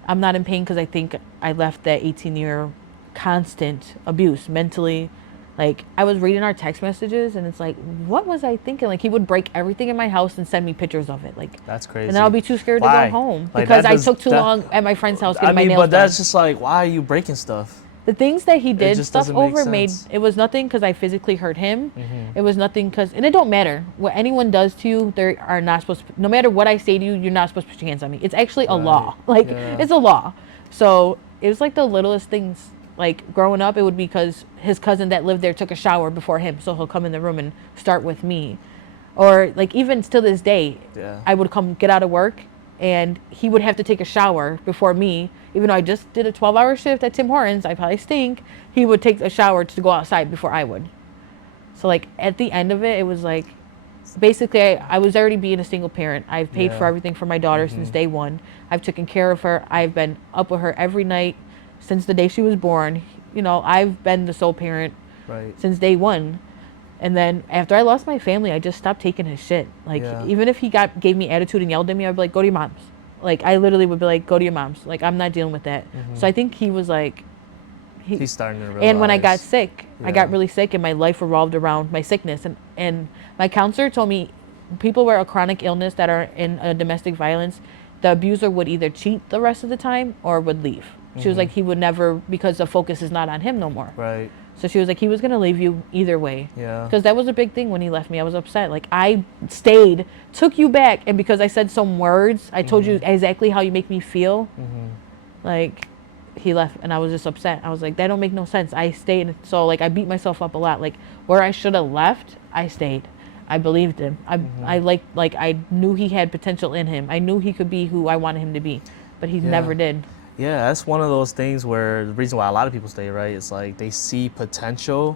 I'm not in pain because I think I left that 18-year constant abuse mentally. Like, I was reading our text messages, and it's like, what was I thinking? Like, he would break everything in my house and send me pictures of it. Like, that's crazy. And then I'll be too scared Why? to go home Like, because I took too long at my friend's house getting my nails but done. that's just like, why are you breaking stuff? The things that he did just stuff doesn't make over made sense. it was nothing because I physically hurt him. It was nothing because, and it don't matter what anyone does to you. They are not supposed to. No matter what I say to you, you're not supposed to put your hands on me. It's actually a law. Like, it's a law. So it was like the littlest things. Like, growing up, it would be because his cousin that lived there took a shower before him, so he'll come in the room and start with me. Or like, even to this day, I would come get out of work and he would have to take a shower before me. Even though I just did a 12-hour shift at Tim Hortons, I probably stink. He would take a shower to go outside before I would. So like, at the end of it, it was like, basically I was already being a single parent. I've paid for everything for my daughter since day one. I've taken care of her. I've been up with her every night since the day she was born. You know, I've been the sole parent since day one. And then after I lost my family, I just stopped taking his shit. Like, even if he gave me attitude and yelled at me, I'd be like, go to your mom's. Like, I literally would be like, go to your mom's. Like, I'm not dealing with that. So I think he was like, he's starting to realize. And when I got sick, I got really sick, and my life revolved around my sickness. And my counselor told me, people with a chronic illness that are in a domestic violence, the abuser would either cheat the rest of the time or would leave. She was like, he would never, because the focus is not on him no more. Right. So she was like, he was going to leave you either way. Yeah. Because that was a big thing when he left me. I was upset. Like, I stayed, took you back, and because I said some words, I told you exactly how you make me feel. Like, he left, and I was just upset. I was like, that don't make no sense. I stayed. So, like, I beat myself up a lot. Like, where I should have left, I stayed. I believed him. I knew he had potential in him. I knew he could be who I wanted him to be, but he never did. Yeah, that's one of those things where the reason why a lot of people stay, right? It's like they see potential,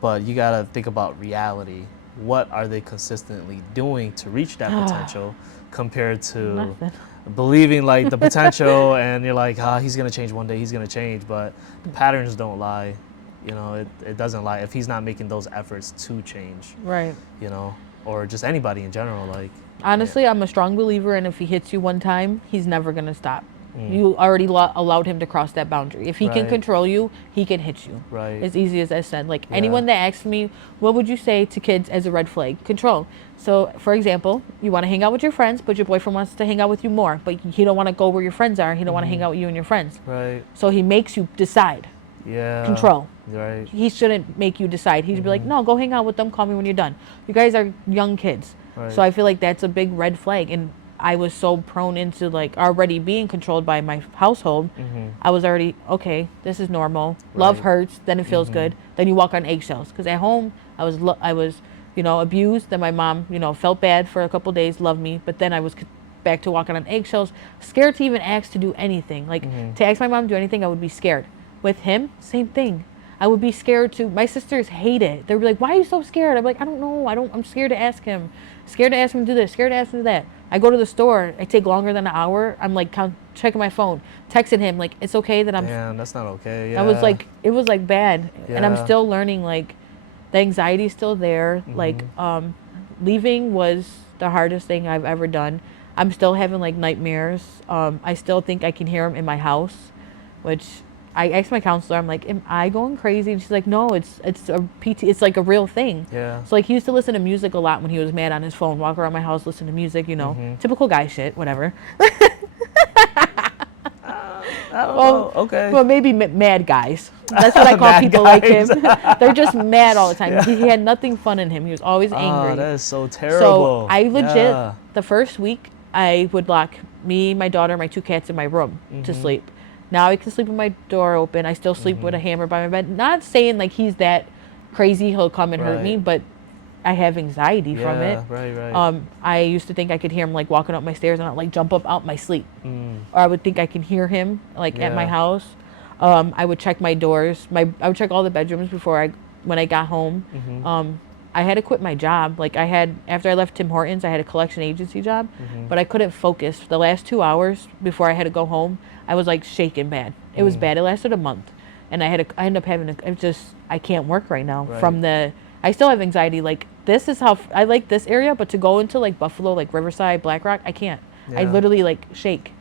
but you got to think about reality. What are they consistently doing to reach that potential compared to believing like the potential and you're like, he's going to change one day, he's going to change, but the patterns don't lie. You know, it doesn't lie if he's not making those efforts to change. Right. You know, or just anybody in general. Like, honestly, I'm a strong believer in if he hits you one time, he's never going to stop. You already allowed him to cross that boundary. If he can control you, he can hit you. Right. As easy as I said. Like, anyone that asks me, what would you say to kids as a red flag? Control. So, for example, you want to hang out with your friends, but your boyfriend wants to hang out with you more, but he don't want to go where your friends are. He don't want to hang out with you and your friends. Right. So he makes you decide. Yeah. Control. Right. He shouldn't make you decide. He'd be like, no, go hang out with them. Call me when you're done. You guys are young kids. Right. So I feel like that's a big red flag. And I was so prone into like already being controlled by my household. I was already, okay, this is normal. Love hurts, then it feels good. Then you walk on eggshells. Because at home, I was, you know, abused. Then my mom, you know, felt bad for a couple days, loved me. But then I was back to walking on eggshells, scared to even ask to do anything. Like, to ask my mom to do anything, I would be scared. With him, same thing. I would be scared to, my sisters hate it. They'd be like, why are you so scared? I'm like, I don't know. I'm scared to ask him. Scared to ask him to do this. Scared to ask him to do that. I go to the store. I take longer than an hour. I'm like checking my phone, texting him like, it's okay that I'm. Damn, that's not okay. Yeah. I was like, it was like bad, and I'm still learning. Like, the anxiety's still there. Like, leaving was the hardest thing I've ever done. I'm still having like nightmares. I still think I can hear him in my house, which I asked my counselor, I'm like, am I going crazy? And she's like, no, it's a PT, it's like a real thing. Yeah. So like, he used to listen to music a lot when he was mad on his phone, walk around my house, listen to music, you know, typical guy shit, whatever. I don't Well, know. Okay. well, maybe mad guys. That's what I call Mad people like him. guys. They're just mad all the time. Yeah. He had nothing fun in him. He was always Oh, angry. that is so So terrible. I legit, Yeah. the first week, I would lock me, my daughter, my two cats in my room to sleep. Now I can sleep with my door open. I still sleep with a hammer by my bed. Not saying like he's that crazy, he'll come and hurt me, Right. but I have anxiety from it. Yeah, right. I used to think I could hear him like walking up my stairs, and I'd like jump up out my sleep. Mm, Or I would think I can hear him like at my Yeah. house. I would check my doors. I would check all the bedrooms when I got home. I had to quit my job. Like after I left Tim Hortons, I had a collection agency job, but I couldn't focus. The last 2 hours before I had to go home, I was like shaking bad. It was bad. It lasted a month, and I ended up having I can't work right now Right. I still have anxiety. Like this is how I like this area, but to go into like Buffalo, like Riverside, Black Rock, I can't. I Yeah. literally like shake.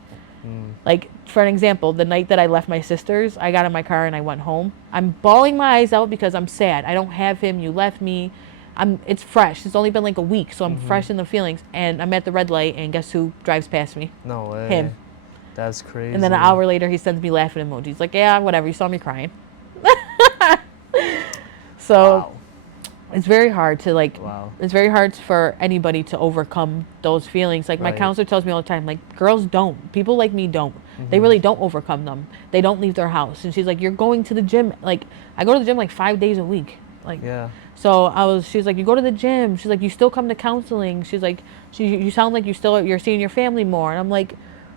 Like for an example, the night that I left my sister's, I got in my car and I went home. I'm bawling my eyes out because I'm sad. I don't have him. You left me. It's fresh. It's only been like a week, so I'm fresh in the feelings. And I'm at the red light, and guess who drives past me? No way. Him. That's crazy. And then an hour later, he sends me laughing emojis. Like, yeah, whatever. You saw me crying. So Wow. it's very hard to like. Wow. It's very hard for anybody to overcome those feelings. Like my Right. counselor tells me all the time, like girls don't. People like me don't. They really don't overcome them. They don't leave their house. And she's like, you're going to the gym. Like I go to the gym like 5 days a week. Like Yeah. so she's like, you go to the gym. She's like, you still come to counseling. She's like, you sound like you're seeing your family more. And I'm like,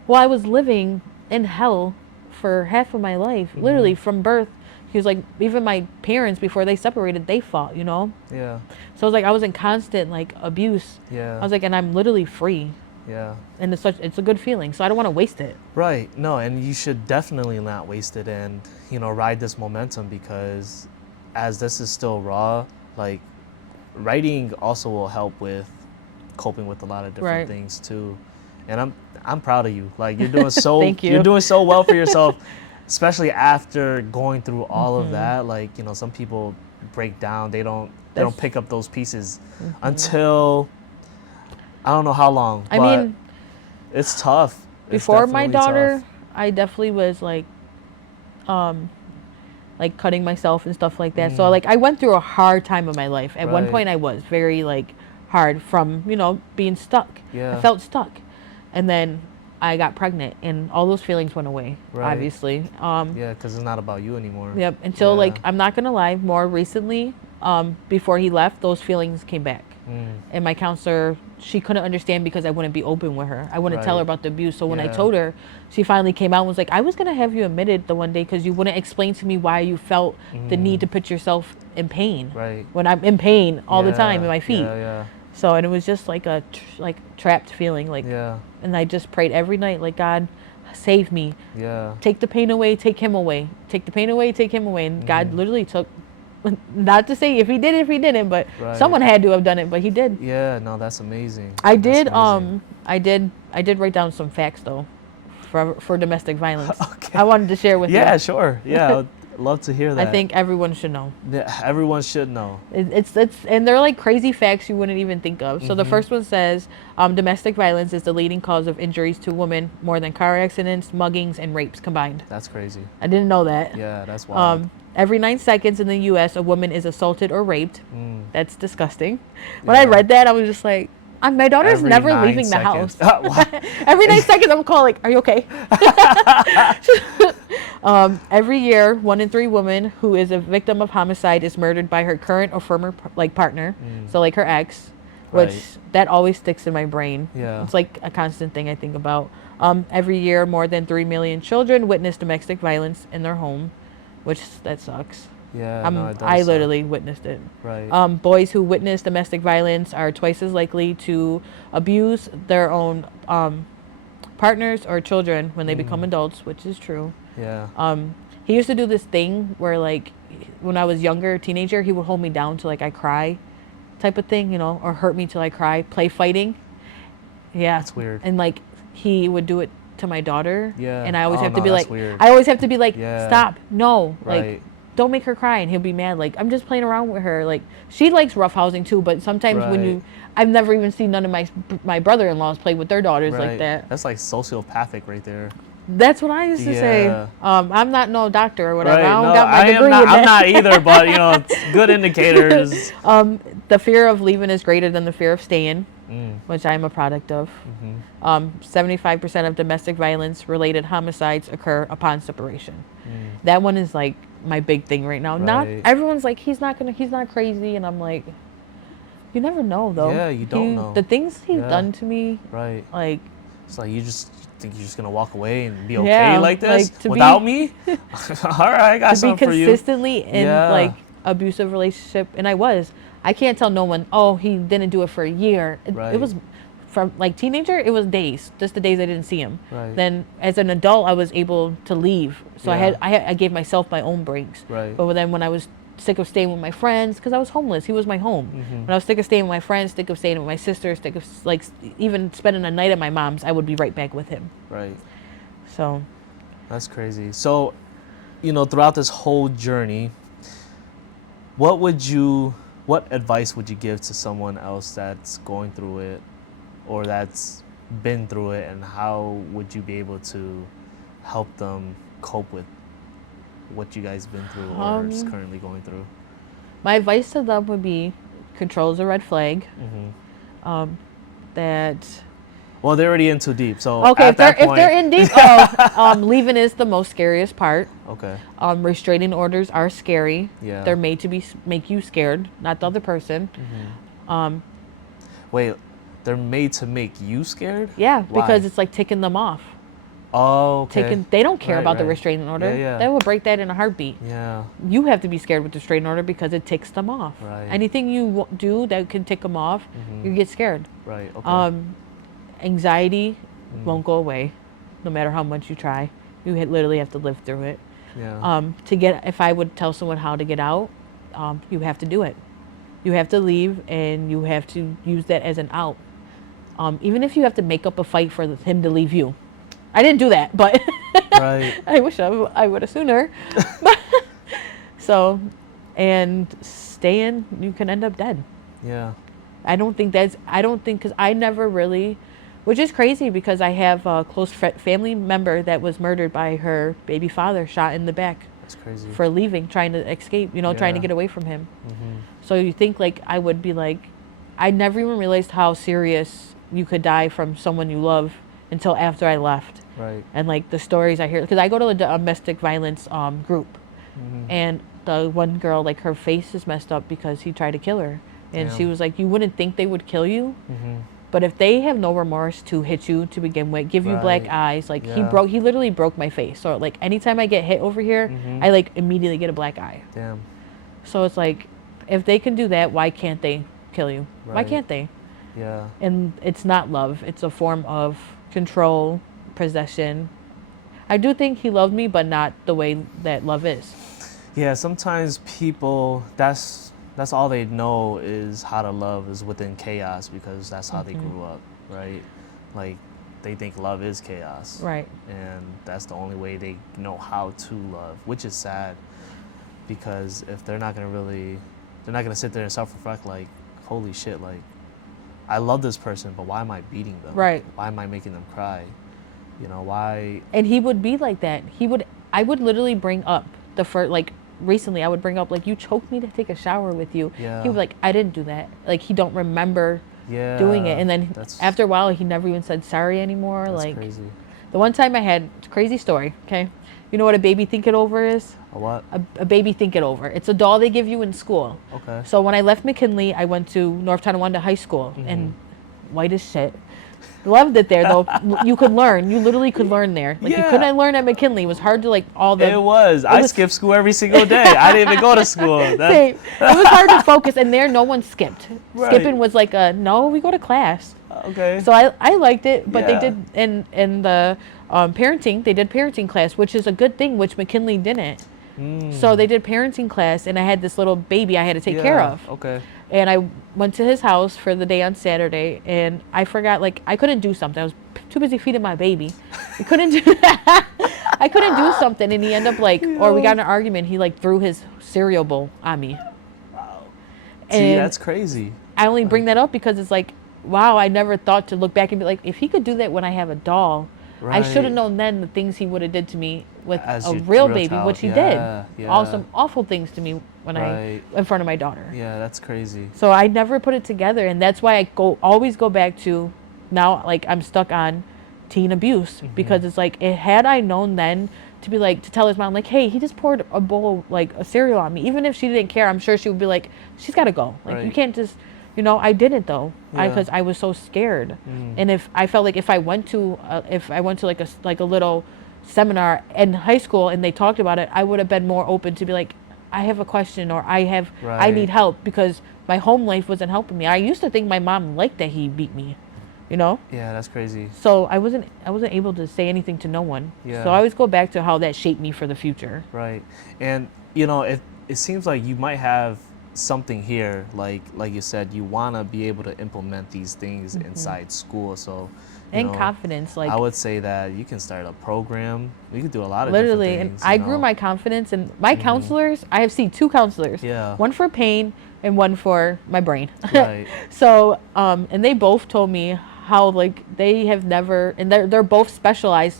well, I was living in hell for half of my life, literally from birth. He was like, even my parents before they separated, they fought, you know? Yeah. So I was like, I was in constant like abuse. Yeah. I was like, and I'm literally free. Yeah. And it's a good feeling. So I don't want to waste it. Right. No, and you should definitely not waste it and, ride this momentum because as this is still raw, like writing also will help with coping with a lot of different Right. things too. And I'm proud of you. Like you're doing so Thank you. you're doing so well for yourself, especially after going through all of that. Like, some people break down. They don't That's- pick up those pieces until I don't know how long. I but mean, it's tough. It's before my definitely daughter, tough. I definitely was like cutting myself and stuff like that. So like I went through a hard time in my life. At one Right. point I was very like hard from, being stuck. Yeah. I felt stuck. And then I got pregnant and all those feelings went away, Right. obviously. Yeah, because it's not about you anymore. Yep. Until like, Yeah. I'm not going to lie, more recently, before he left, those feelings came back. And my counselor, she couldn't understand because I wouldn't be open with her. I wouldn't tell her Right. about the abuse. So when I Yeah. told her, she finally came out and was like, I was going to have you admitted the one day because you wouldn't explain to me why you felt the need to put yourself in pain. Right. When I'm in pain all the time in my feet. Yeah, So, and it was just like trapped feeling. Like, yeah, and I just prayed every night, like, God, save me. yeah. Take the pain away, take him away. Take the pain away, take him away. And God literally took, not to say if he did it, if he didn't, but Right. someone had to have done it, but he did. Yeah, no, that's amazing. I That's did, amazing. I did write down some facts though, for domestic violence. Okay. I wanted to share with Yeah, you. sure. Yeah, I'd love to hear that. I think everyone should know. Yeah, everyone should know. It's and they're like crazy facts you wouldn't even think of. So the first one says domestic violence is the leading cause of injuries to women more than car accidents, muggings, and rapes combined. That's crazy. I didn't know that. Yeah, that's wild. Every 9 seconds in the U.S., a woman is assaulted or raped. That's disgusting. When I Yeah. read that, I was just like, my daughter's Every never 9 leaving seconds. the house. Wow. Every 9 seconds, I'm calling, are you okay? Every year, 1 in 3 women who is a victim of homicide is murdered by her current or former partner, so like her ex, which Right. that always sticks in my brain. Yeah. It's like a constant thing I think about. Every year, more than 3 million children witness domestic violence in their home, which that sucks. Yeah, no, it does I suck. literally witnessed it. Right. Boys who witness domestic violence are twice as likely to abuse their own partners or children when they become adults, which is true. Yeah. He used to do this thing where, like, when I was younger, teenager, he would hold me down till like I cry, type of thing, or hurt me till I cry. Play fighting. Yeah, That's weird. And like he would do it to my daughter. Yeah. And I always Oh, have to no, be that's like, weird. I always have to be like, Yeah. stop, no, Right. like. Don't make her cry, and he'll be mad. Like, I'm just playing around with her. Like, she likes roughhousing too, but sometimes Right. I've never even seen none of my brother-in-laws play with their daughters Right. like that. That's like sociopathic right there. That's what I used to say. Yeah. I'm not no doctor or whatever. Right. I don't No, got my I am degree not. in I'm that. not either. But it's good indicators. The fear of leaving is greater than the fear of staying, Mm. which I am a product of. Mm-hmm. 75% of domestic violence related homicides occur upon separation. Mm. That one is like my big thing right now. Not Right. everyone's like he's not crazy, and I'm like, you never know though. Yeah, you don't know. The things he's Yeah. done to me, Right. like It's like you think you're just gonna walk away and be okay yeah, like this like, to without be me. All right, I got to be something for you. consistently in Yeah. like abusive relationship, and I can't tell no one, oh, he didn't do it for a year. Right. It was from like teenager, it was days, just the days I didn't see him. Right. Then as an adult, I was able to leave, so Yeah. I gave myself my own breaks. Right. But then when I was sick of staying with my friends, because I was homeless, he was my home. Mm-hmm. When I was sick of staying with my friends, sick of staying with my sister, sick of like even spending a night at my mom's, I would be right back with him. Right. So That's crazy. So, throughout this whole journey, what advice would you give to someone else that's going through it or that's been through it, and how would you be able to help them cope with what you guys been through or is currently going through? my advice to them would be, control is a red flag. Mm-hmm. That Well, they're already in too deep, so okay, at that point, if they're in deep, leaving is the most scariest part. okay, Restraining orders are scary. yeah, They're made to make you scared, not the other person. mm-hmm. Wait, they're made to make you scared? Yeah, Why? because it's like ticking them off. Oh, okay. They don't care Right, about the right. restraining order. Yeah, yeah. They will break that in a heartbeat. Yeah, You have to be scared with the restraining order because it ticks them off. Right. Anything you do that can tick them off, Mhm. you get scared. right, okay. Anxiety Mm. won't go away, no matter how much you try. You literally have to live through it. Yeah, If I would tell someone how to get out, you have to do it. You have to leave, and you have to use that as an out. Even if you have to make up a fight for him to leave you. I didn't do that, but right, I wish I would have sooner. So, and staying, you can end up dead. yeah, I don't think, because I never really, which is crazy because I have a close family member that was murdered by her baby father, shot in the back that's crazy. for leaving, trying to escape, trying to Yeah. get away from him. Mm-hmm. So you think like I would be like, I never even realized how serious you could die from someone you love until after I left. Right. And like the stories I hear, because I go to a domestic violence group, Mm-hmm. and the one girl, like her face is messed up because he tried to kill her. And she Damn. was like, you wouldn't think they would kill you, Mm-hmm. but if they have no remorse to hit you to begin with, give you black Right. eyes, like Yeah. he literally broke my face. So like anytime I get hit over here, Mhm. I like immediately get a black eye. Damn. So it's like, if they can do that, why can't they kill you? Why Right. can't they? Yeah. And it's not love. It's a form of control, possession. I do think he loved me, but not the way that love is. Yeah. Sometimes people, that's all they know is how to love is within chaos, because that's how they grew up, right? Like they think love is chaos, Right. and that's the only way they know how to love, which is sad, because if they're not gonna sit there and self-reflect, like, holy shit, like, I love this person, but why am I beating them? Right. Why am I making them cry? Why? And he would be like that. I would literally bring up recently I would bring up, like, you choked me to take a shower with you. Yeah. He would like, I didn't do that. Like, he don't remember Yeah. doing it. And then that's after a while, he never even said sorry anymore. that's Like, crazy. the one time I had, crazy story, okay? You know what a baby think it over is? A what? A baby think it over. It's a doll they give you in school. Okay. So when I left McKinley, I went to North Tonawanda High School, and white as shit. Loved it there though. You could learn. You literally could learn there. Like, you Yeah. couldn't learn at McKinley. It was hard to like all the. It was. I was- skipped school every single day. I didn't even go to school. Same. It was hard to focus, and there no one skipped. Right. Skipping was like no, we go to class. Okay. So I liked it, but they Yeah. did in the parenting. They did parenting class, which is a good thing, which McKinley didn't. So they did parenting class, and I had this little baby I had to take care Yeah, of. Okay. And I went to his house for the day on Saturday, and I forgot, like, I couldn't do something. I was too busy feeding my baby. I couldn't do I couldn't do something, and he ended up like, or we got in an argument. He like threw his cereal bowl on me. See, And that's crazy. I only bring that up because it's like, wow, I never thought to look back and be like, if he could do that when I have a doll, I should have Right. known then the things he would have did to me with As a your real real baby, child. which he Yeah, did. yeah. Awesome, awful things to me when Right. in front of my daughter. Yeah, that's crazy. So I never put it together, and that's why I always go back to now. Like I'm stuck on teen abuse because it's like had I known then to be like to tell his mom like, hey, he just poured a bowl like a cereal on me. Even if she didn't care, I'm sure she would be like, she's got to go. Like you Right. can't just, I didn't though, Yeah. because I was so scared. And if I felt like if I went to like a little seminar in high school and they talked about it, I would have been more open to be like, I have a question or I Right. need help because my home life wasn't helping me. I used to think my mom liked that he beat me, Yeah, that's crazy. So I wasn't able to say anything to no one. Yeah. So I always go back to how that shaped me for the future. Right. And it seems like you might have something here, like you said, you want to be able to implement these things inside school. So And confidence, like I would say that you can start a program. You could do a lot of literally. different And things. I grew my confidence, and my counselors, I have seen two counselors. Yeah. One for pain and one for my brain. Right. So, and they both told me how like they have never, and they're both specialized.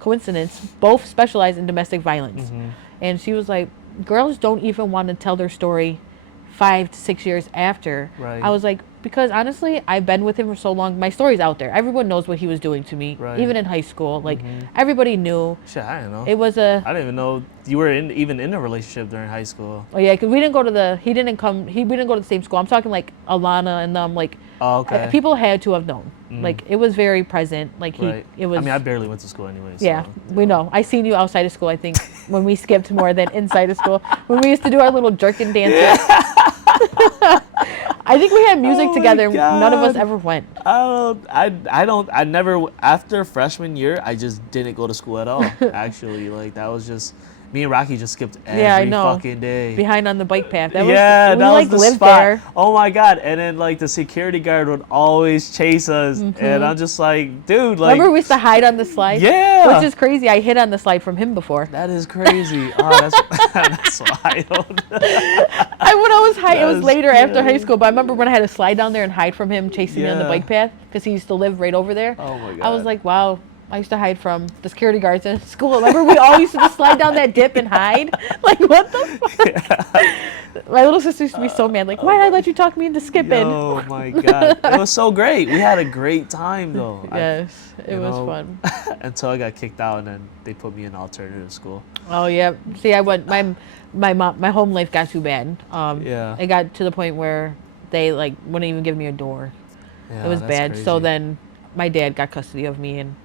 Coincidence, both specialize in domestic violence. And she was like, girls don't even want to tell their story 5 to 6 years after. Right. I was like, because honestly, I've been with him for so long. My story's out there. Everyone knows what he was doing to me, Right. even in high school. Like everybody knew. Shit, I don't know. It was I didn't even know you were even in a relationship during high school. Oh yeah, because we didn't go to we didn't go to the same school. I'm talking like Alana and them. Like Oh, okay. people had to have known. Like it was very present. Like Right. it was. I mean, I barely went to school anyway. So, Yeah, we know. I seen you outside of school, I think, when we skipped more than inside of school. When we used to do our little jerkin dances. I think we had music Oh my together. None of us God. ever went. I never, after freshman year, I just didn't go to school at all. Actually, like that was just, me and Rocky just skipped every Yeah, I know. fucking day. Behind on the bike path. That Yeah, was, that we was like the lived spot. there. Oh my God. And then like the security guard would always chase us. And I'm just like, dude, like. Remember we used to hide on the slide? Yeah. Which is crazy. I hid on the slide from him before. That is crazy. Oh, that's wild. I would always hide. It was That's later after high crazy. school, but I remember when I had to slide down there and hide from him chasing me on the Yeah. bike path because he used to live right over there. Oh my God. I was like, wow. I used to hide from the security guards in school. Remember, we all used to just slide down that dip and hide. Like, what the fuck? My little sister used to be so mad. Like, why did I let you talk me into skipping? Oh my God. It was so great. We had a great time though. Yes, it you was know, fun. Until I got kicked out and then they put me in alternative school. Oh yeah. See, I went. My home life got too bad. Yeah. It got to the point where they like wouldn't even give me a door. Yeah, It was that's bad. So crazy. then my dad got custody of me, and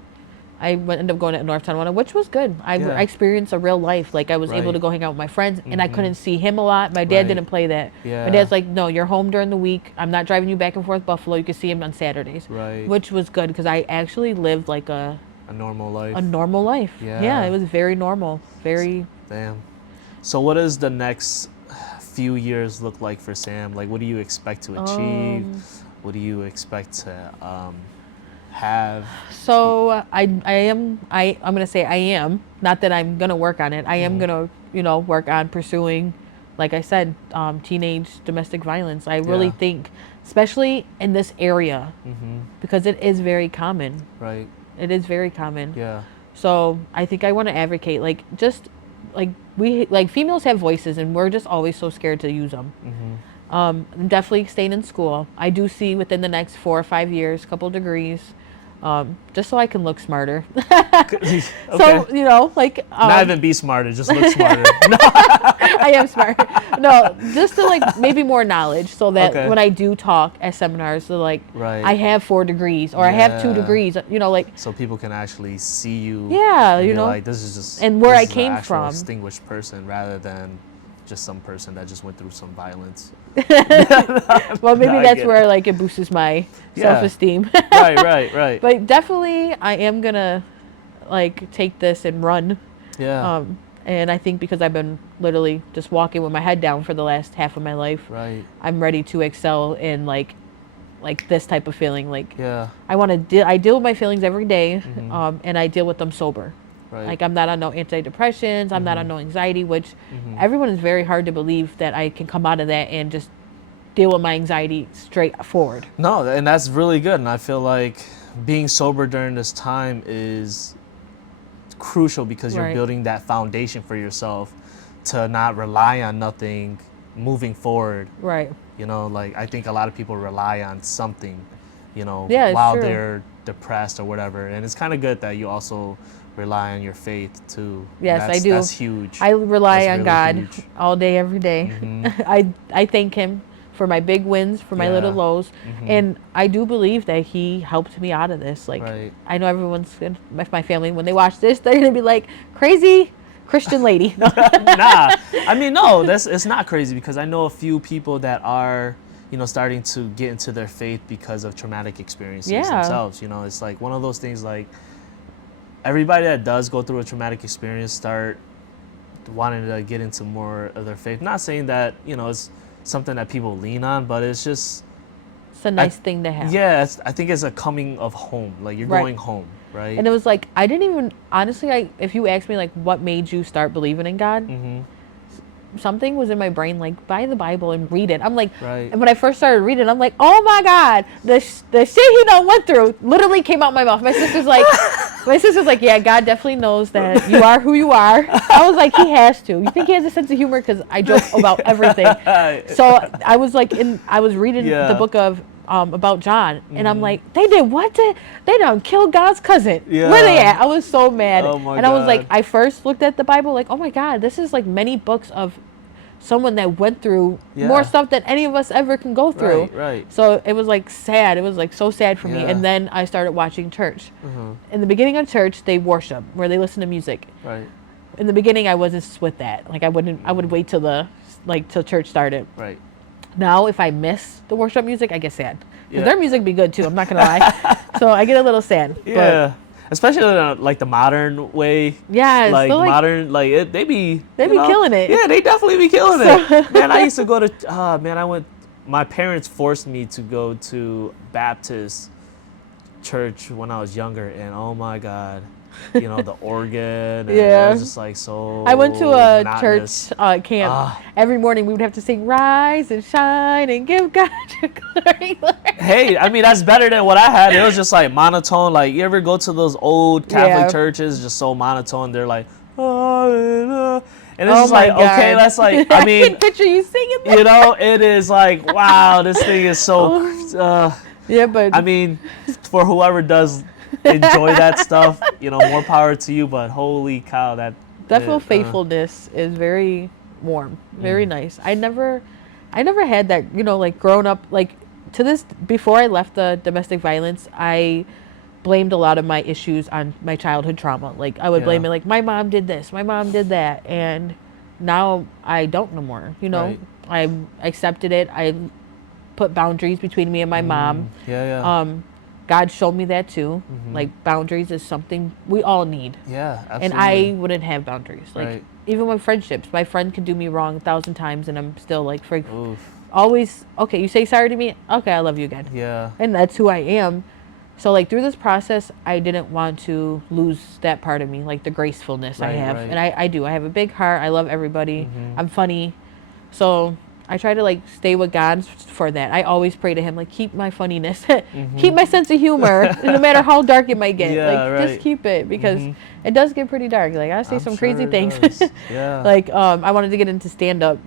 I ended up going to North Carolina, which was good. I Yeah. experienced a real life. Like I was able Right. to go hang out with my friends, and I couldn't see him a lot. My dad Right. didn't play that. Yeah. My dad's like, no, you're home during the week. I'm not driving you back and forth Buffalo. You can see him on Saturdays. Right. Which was good because I actually lived like A normal life. a normal life. Yeah. It was very normal. Very. Damn. So what does the next few years look like for Sam? Like, what do you expect to achieve? What do you expect to have? So I'm gonna say I am, not that I'm gonna work on it. I am gonna work on pursuing, like I said, teenage domestic violence. I really Yeah. think, especially in this area, because it is very common. Right. It is very common. Yeah. So I think I want to advocate, like just like females have voices, and we're just always so scared to use them. I'm definitely staying in school. I do see within the next 4 or 5 years, couple degrees, just so I can look smarter. Okay. So like Not even be smarter, just look smarter. I am smart. No, just to like maybe more knowledge, so that Okay. when I do talk at seminars, so like Right. I have 4 degrees or I have 2 Yeah. degrees. Like So people can actually see you. Yeah, and you be know. like, this is just And where this I is an came actual from. distinguished person rather than just some person that just went through some violence. well, maybe No, I that's get where like it boosts my Yeah. self-esteem. Right. But definitely, I am gonna like take this and run. Yeah. And I think because I've been literally just walking with my head down for the last half of my life, Right. I'm ready to excel in like this type of feeling. Like Yeah. I want to I deal with my feelings every day, and I deal with them sober. Right. Like I'm not on no antidepressants. I'm not on no anxiety, which everyone is very hard to believe that I can come out of that and just deal with my anxiety straightforward. No, and that's really good. And I feel like being sober during this time is crucial because you're Right. building that foundation for yourself to not rely on nothing moving forward. Right. You know, like I think a lot of people rely on something, you know, Yeah, it's while true. they're depressed or whatever. And it's kind of good that you also rely on your faith too. Yes, that's, I do. That's huge. I rely That's on really God huge. all day, every day. Mhm. I thank Him for my big wins, for my little Yeah. lows, and I do believe that He helped me out of this. Like, Right. I know everyone's my family, when they watch this, they're gonna be like, crazy Christian lady. Nah, I mean, no, it's not crazy because I know a few people that are, you know, starting to get into their faith because of traumatic experiences Yeah. themselves. You know, it's like one of those things. Like everybody that does go through a traumatic experience start wanting to get into more of their faith. Not saying that, you know, it's something that people lean on, but it's just, It's a nice thing to have. yeah, I think it's a coming of home. Like you're Right. going home, right? And it was like, I didn't even, honestly, if you asked me, like, what made you start believing in God, something was in my brain, like, buy the Bible and read it. I'm like, Right. and when I first started reading, I'm like, oh my God, the shit he done went through literally came out my mouth. My sister's like, yeah, God definitely knows that you are who you are. I was like, he has to. You think he has a sense of humor? Because I joke about everything. So I was like, I was reading Yeah. the book of, about John, and I'm like, they did what? They done killed God's cousin. Yeah. Where they at? I was so mad. Oh my and I was like, God. I first looked at the Bible like, oh my God, this is like many books of someone that went through more Yeah. stuff than any of us ever can go through. Right, right. So it was like sad. It was like so sad for me. Yeah. And then I started watching church. In the beginning of church, they worship, where they listen to music. Right, In the beginning, I wasn't with that. Like I would wait till till church started. right. Now, if I miss the worship music, I get sad. 'Cause Yeah. their music be good too. I'm not gonna lie. So I get a little sad. Yeah, especially like the modern way. Yeah, Like so, like, modern, like they be. They you be know, killing it. Yeah, they definitely be killing So- it. Man, I used to go to. Man, I went. My parents forced me to go to Baptist church when I was younger, and oh my God, you know the organ. And Yeah. it was just like so. I went to a monotonous. church camp. Ah. Every morning we would have to sing "Rise and Shine" and give God your glory. Hey, I mean that's better than what I had. It was just like monotone. Like you ever go to those old Catholic Yeah. churches, just so monotone. They're like, hallelujah. And it's Oh just my like, okay, God. that's like, I can mean, picture you singing that. you know, it is like, wow, this thing is so. Yeah, but I mean, for whoever does enjoy that stuff, you know, more power to you. But holy cow, that definitely faithfulness is very warm, very nice. I never had that. You know, like growing up, like to this before I left the domestic violence, I blamed a lot of my issues on my childhood trauma. Like I would blame Yeah. it, like my mom did this, my mom did that, and now I don't no more. You know, Right. I accepted it. I put boundaries between me and my mom. Yeah. God showed me that too. Like boundaries is something we all need. Yeah, absolutely. And I wouldn't have boundaries. Like Right. even with friendships, my friend could do me wrong 1,000 times, and I'm still like, Oof. always okay. You say sorry to me, okay, I love you again, Yeah. and that's who I am. So like through this process, I didn't want to lose that part of me, like the gracefulness I Right, have, right. and I do. I have a big heart. I love everybody. I'm funny, so I try to like stay with God for that. I always pray to Him, like keep my funniness, keep my sense of humor, no matter how dark it might get. Yeah, like right. just keep it, because it does get pretty dark. Like I say I'm some sure crazy it things. does. Yeah. Like I wanted to get into stand up.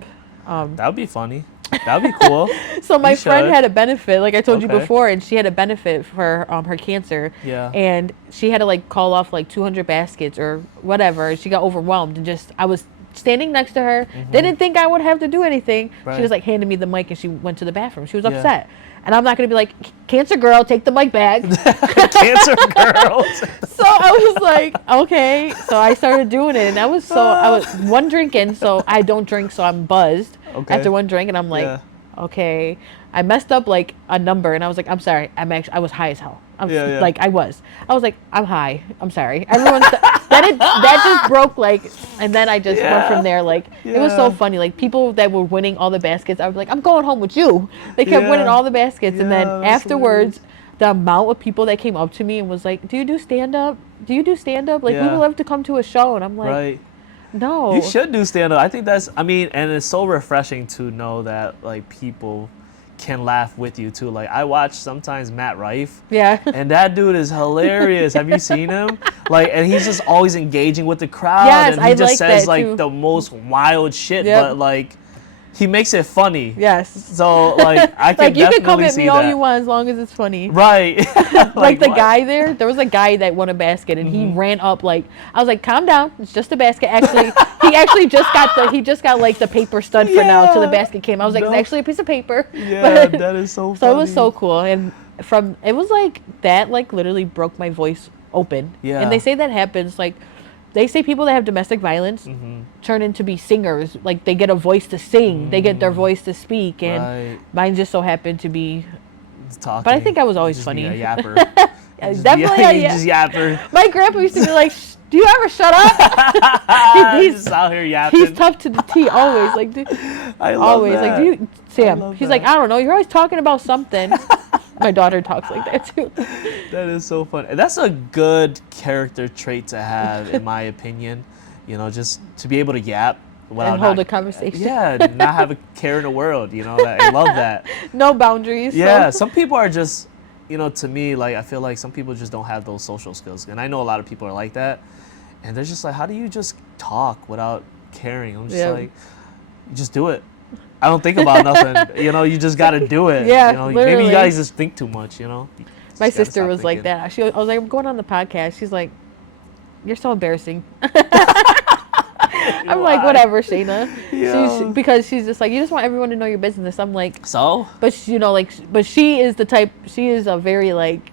That would be funny. That would be cool. So my You friend should. had a benefit, like I told you Okay. before, and she had a benefit for her cancer. Yeah. And she had to like call off like 200 baskets or whatever. She got overwhelmed, and just I was standing next to her. Didn't think I would have to do anything. Right. She was like handing me the mic, and she went to the bathroom. She was Yeah. upset. And I'm not gonna be like, cancer girl, take the mic back. Cancer girls. So I was like, okay. So I started doing it, and I was one drink in, so I don't drink, so I'm buzzed Okay. after one drink, and I'm like, Yeah. okay. I messed up like a number, and I was like, I'm sorry. I was high as hell. Yeah. Like I was like, I'm high. I'm sorry. Everyone that just broke like, and then I just went Yeah. from there. Like it was so Yeah. funny. Like people that were winning all the baskets, I was like, I'm going home with you. They kept Yeah. winning all the baskets, and then Yeah, that's afterwards, the amount of people that came up to me and was like, do you do stand up? Do you do stand up? Like we Yeah. would love to come to a show, and I'm like, Right. no. You should do stand up. I think that's, I mean, and it's so refreshing to know that like people can laugh with you too. Like I watch sometimes Matt Rife. Yeah. And that dude is hilarious. Have you seen him? Like, and he's just always engaging with the crowd. Yes, and he I just like says that like too. the most wild shit, Yep. but like he makes it funny. Yes. So like I can Like you can come definitely at see me all that. you want as long as it's funny. Right. Like the what? guy there was a guy that won a basket and he ran up like I was like, calm down, it's just a basket. Actually, he actually just got like the paper stud for now till the basket came. I was like, No. it's actually a piece of paper. Yeah, that is so funny. So it was so cool, and from it was like that like literally broke my voice open. Yeah. And they say that happens like. They say people that have domestic violence turn into be singers. Like they get a voice to sing, they get their voice to speak, and Right. mine just so happened to be. Talking. But I think I was always Just funny. Be a yapper. Definitely a just yapper. My grandpa used to be like, "Do you ever shut up?" He's just out here yapping. He's tough to the T always. Like, dude, I love always that. like, do you, Sam? love He's that. like, I don't know. You're always talking about something. My daughter talks like that too. That is so fun. And that's a good character trait to have, in my opinion. You know, just to be able to yap without And hold not- a conversation. Yeah, not have a care in the world. You know, I love that. No boundaries. Yeah, So. some people are just, you know, to me, like I feel like some people just don't have those social skills, and I know a lot of people are like that, and they're just like, how do you just talk without caring? I'm just Yeah. like, you just do it. I don't think about nothing. You know, you just gotta do it. Yeah, you know, maybe literally. you guys just think too much. You know. You just My gotta sister stop was like thinking. that. I was like, I'm going on the podcast. She's like, you're so embarrassing. I'm like, Why? whatever, Shayna. Yeah. Because she's just like, you just want everyone to know your business. I'm like, So. but you know, like, but she is the type. She is a very like,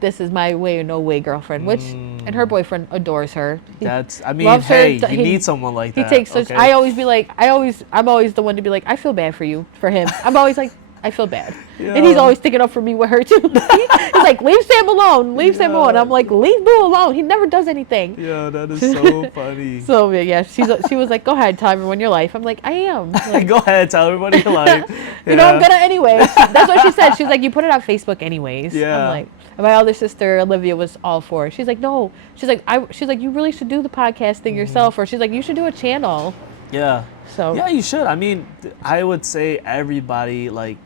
this is my way or no way girlfriend. Which, and her boyfriend adores her. He That's. I mean, loves her. hey, you He- need someone like He that. takes such. okay? I'm always the one to be like, I feel bad for you, for him. I'm always like, I feel bad, and he's Yeah. always sticking up for me with her too. He's like, leave Sam alone, leave Sam alone. Yeah. I'm like, leave Boo alone. He never does anything. Yeah, that is so funny. So yeah, she was like, go ahead, tell everyone your life. I'm like, I am. Like, Go ahead, tell everybody your life. you know, I'm gonna anyway. That's what she said. She was like, you put it on Facebook anyways. Yeah. I'm like, and my other sister Olivia was all for it. She's like, no. She's like, you really should do the podcast thing yourself, or she's like, you should do a channel. Yeah. So Yeah, you should. I mean, I would say everybody like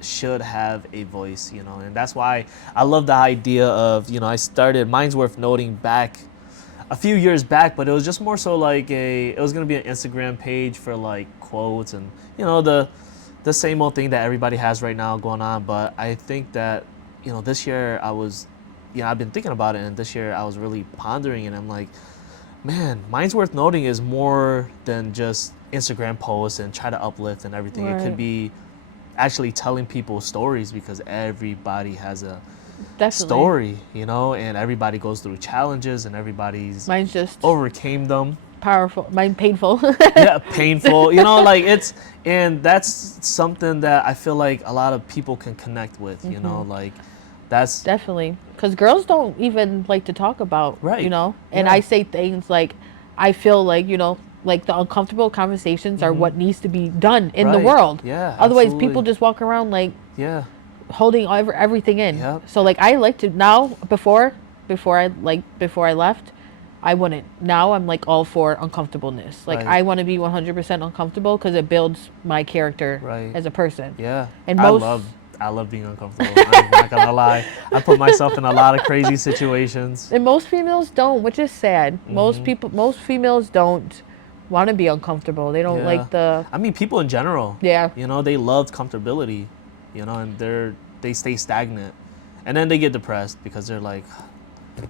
should have a voice, you know, and that's why I love the idea of, you know, I started Mine's Worth Noting back a few years back, but it was just more so like it was gonna be an Instagram page for like quotes and, you know, the same old thing that everybody has right now going on. But I think that, you know, this year I've been thinking about it, and this year I was really pondering, and I'm like, man, Mine's Worth Noting is more than just Instagram posts and try to uplift and everything. It Right. could be actually telling people stories, because everybody has a definitely. story, you know, and everybody goes through challenges, and everybody's Mine's just overcame them. powerful. Mine painful. Yeah, painful, you know, like and that's something that I feel like a lot of people can connect with, you know, like that's Definitely, because girls don't even like to talk about, Right. you know. And Yeah. I say things like, I feel like, you know, like the uncomfortable conversations are what needs to be done in the Right. world. Yeah, Otherwise, absolutely. people just walk around like yeah. holding everything in. Yep. So like I like to now before I left, I wouldn't. Now I'm like all for uncomfortableness. Like Right. I want to be 100% uncomfortable because it builds my character Right. as a person. Yeah. And I most- love being uncomfortable. I'm not gonna lie. I put myself in a lot of crazy situations. And most females don't, which is sad. Mm-hmm. Most females don't want to be uncomfortable. They don't Yeah. like the I mean, people in general. yeah. You know, they love comfortability, you know, and they stay stagnant. And then they get depressed because they're like,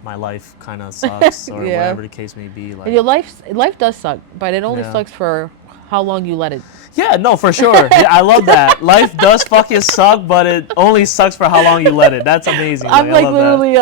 my life kind of sucks, or Yeah. whatever the case may be. Like, And your life does suck, but it only Yeah. sucks for how long you let it. yeah, no, for sure. Yeah, I love that. Life does fucking suck, but it only sucks for how long you let it. That's amazing. I'm I like love literally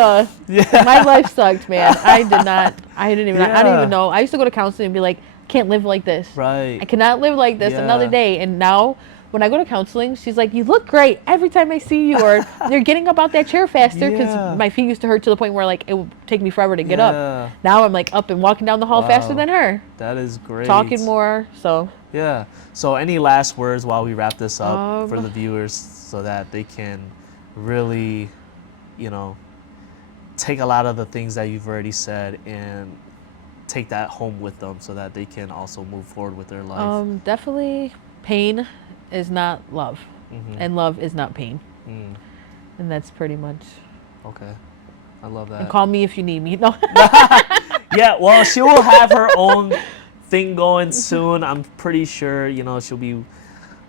Yeah. my life sucked, man. I didn't even Yeah. know. I used to go to counseling and be like, can't live like this. Right. I cannot live like this another Yeah. day. And now when I go to counseling, she's like, you look great every time I see you, or you're getting up out that chair faster, because Yeah. my feet used to hurt to the point where like it would take me forever to get Yeah. up. Now I'm like up and walking down the hall faster Wow. than her, That is great. talking more. So Yeah. So any last words while we wrap this up for Um, the viewers, so that they can really, you know, take a lot of the things that you've already said and take that home with them, so that they can also move forward with their life. definitely pain is not love. and love is not pain. Mm. And that's pretty much. Okay. I love that. And call me if you need me. No. Yeah, well, she will have her own thing going soon. I'm pretty sure, you know, she'll be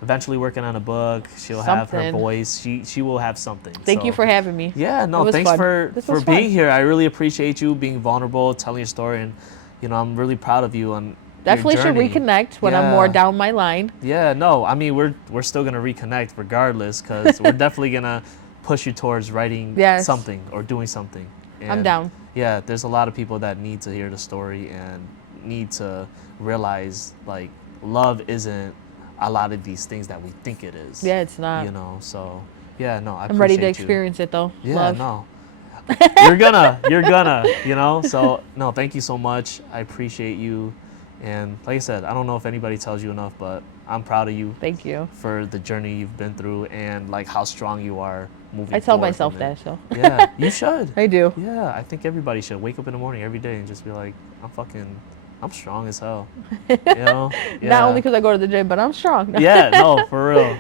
eventually working on a book. She'll have her Something. voice. She will have something. Thank you So, for having me. yeah, It no, was thanks fun. for This for was being fun. here. I really appreciate you being vulnerable, telling your story, and you know, I'm really proud of you on Definitely your should journey. reconnect when I'm more Yeah. down my line. Yeah, no, I mean we're still gonna reconnect regardless, because we're definitely gonna push you towards writing Yes. something or doing something. I'm And, down. Yeah, there's a lot of people that need to hear the story and need to realize like love isn't a lot of these things that we think it is. Yeah, it's not. You know, so yeah, no, I'm ready to appreciate you. experience it though. Yeah, Love. no. You're gonna, you know? So, no, thank you so much. I appreciate you. And like I said, I don't know if anybody tells you enough, but I'm proud of you Thank you. for the journey you've been through and like how strong you are moving I tell forward myself from it. that, so. Yeah, you should. I do. Yeah, I think everybody should wake up in the morning every day and just be like, I'm strong as hell. You know? Yeah. Not only because I go to the gym, but I'm strong. Yeah, no, for real.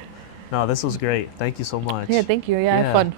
No, this was great. Thank you so much. Yeah, thank you. Yeah, I had Yeah. fun.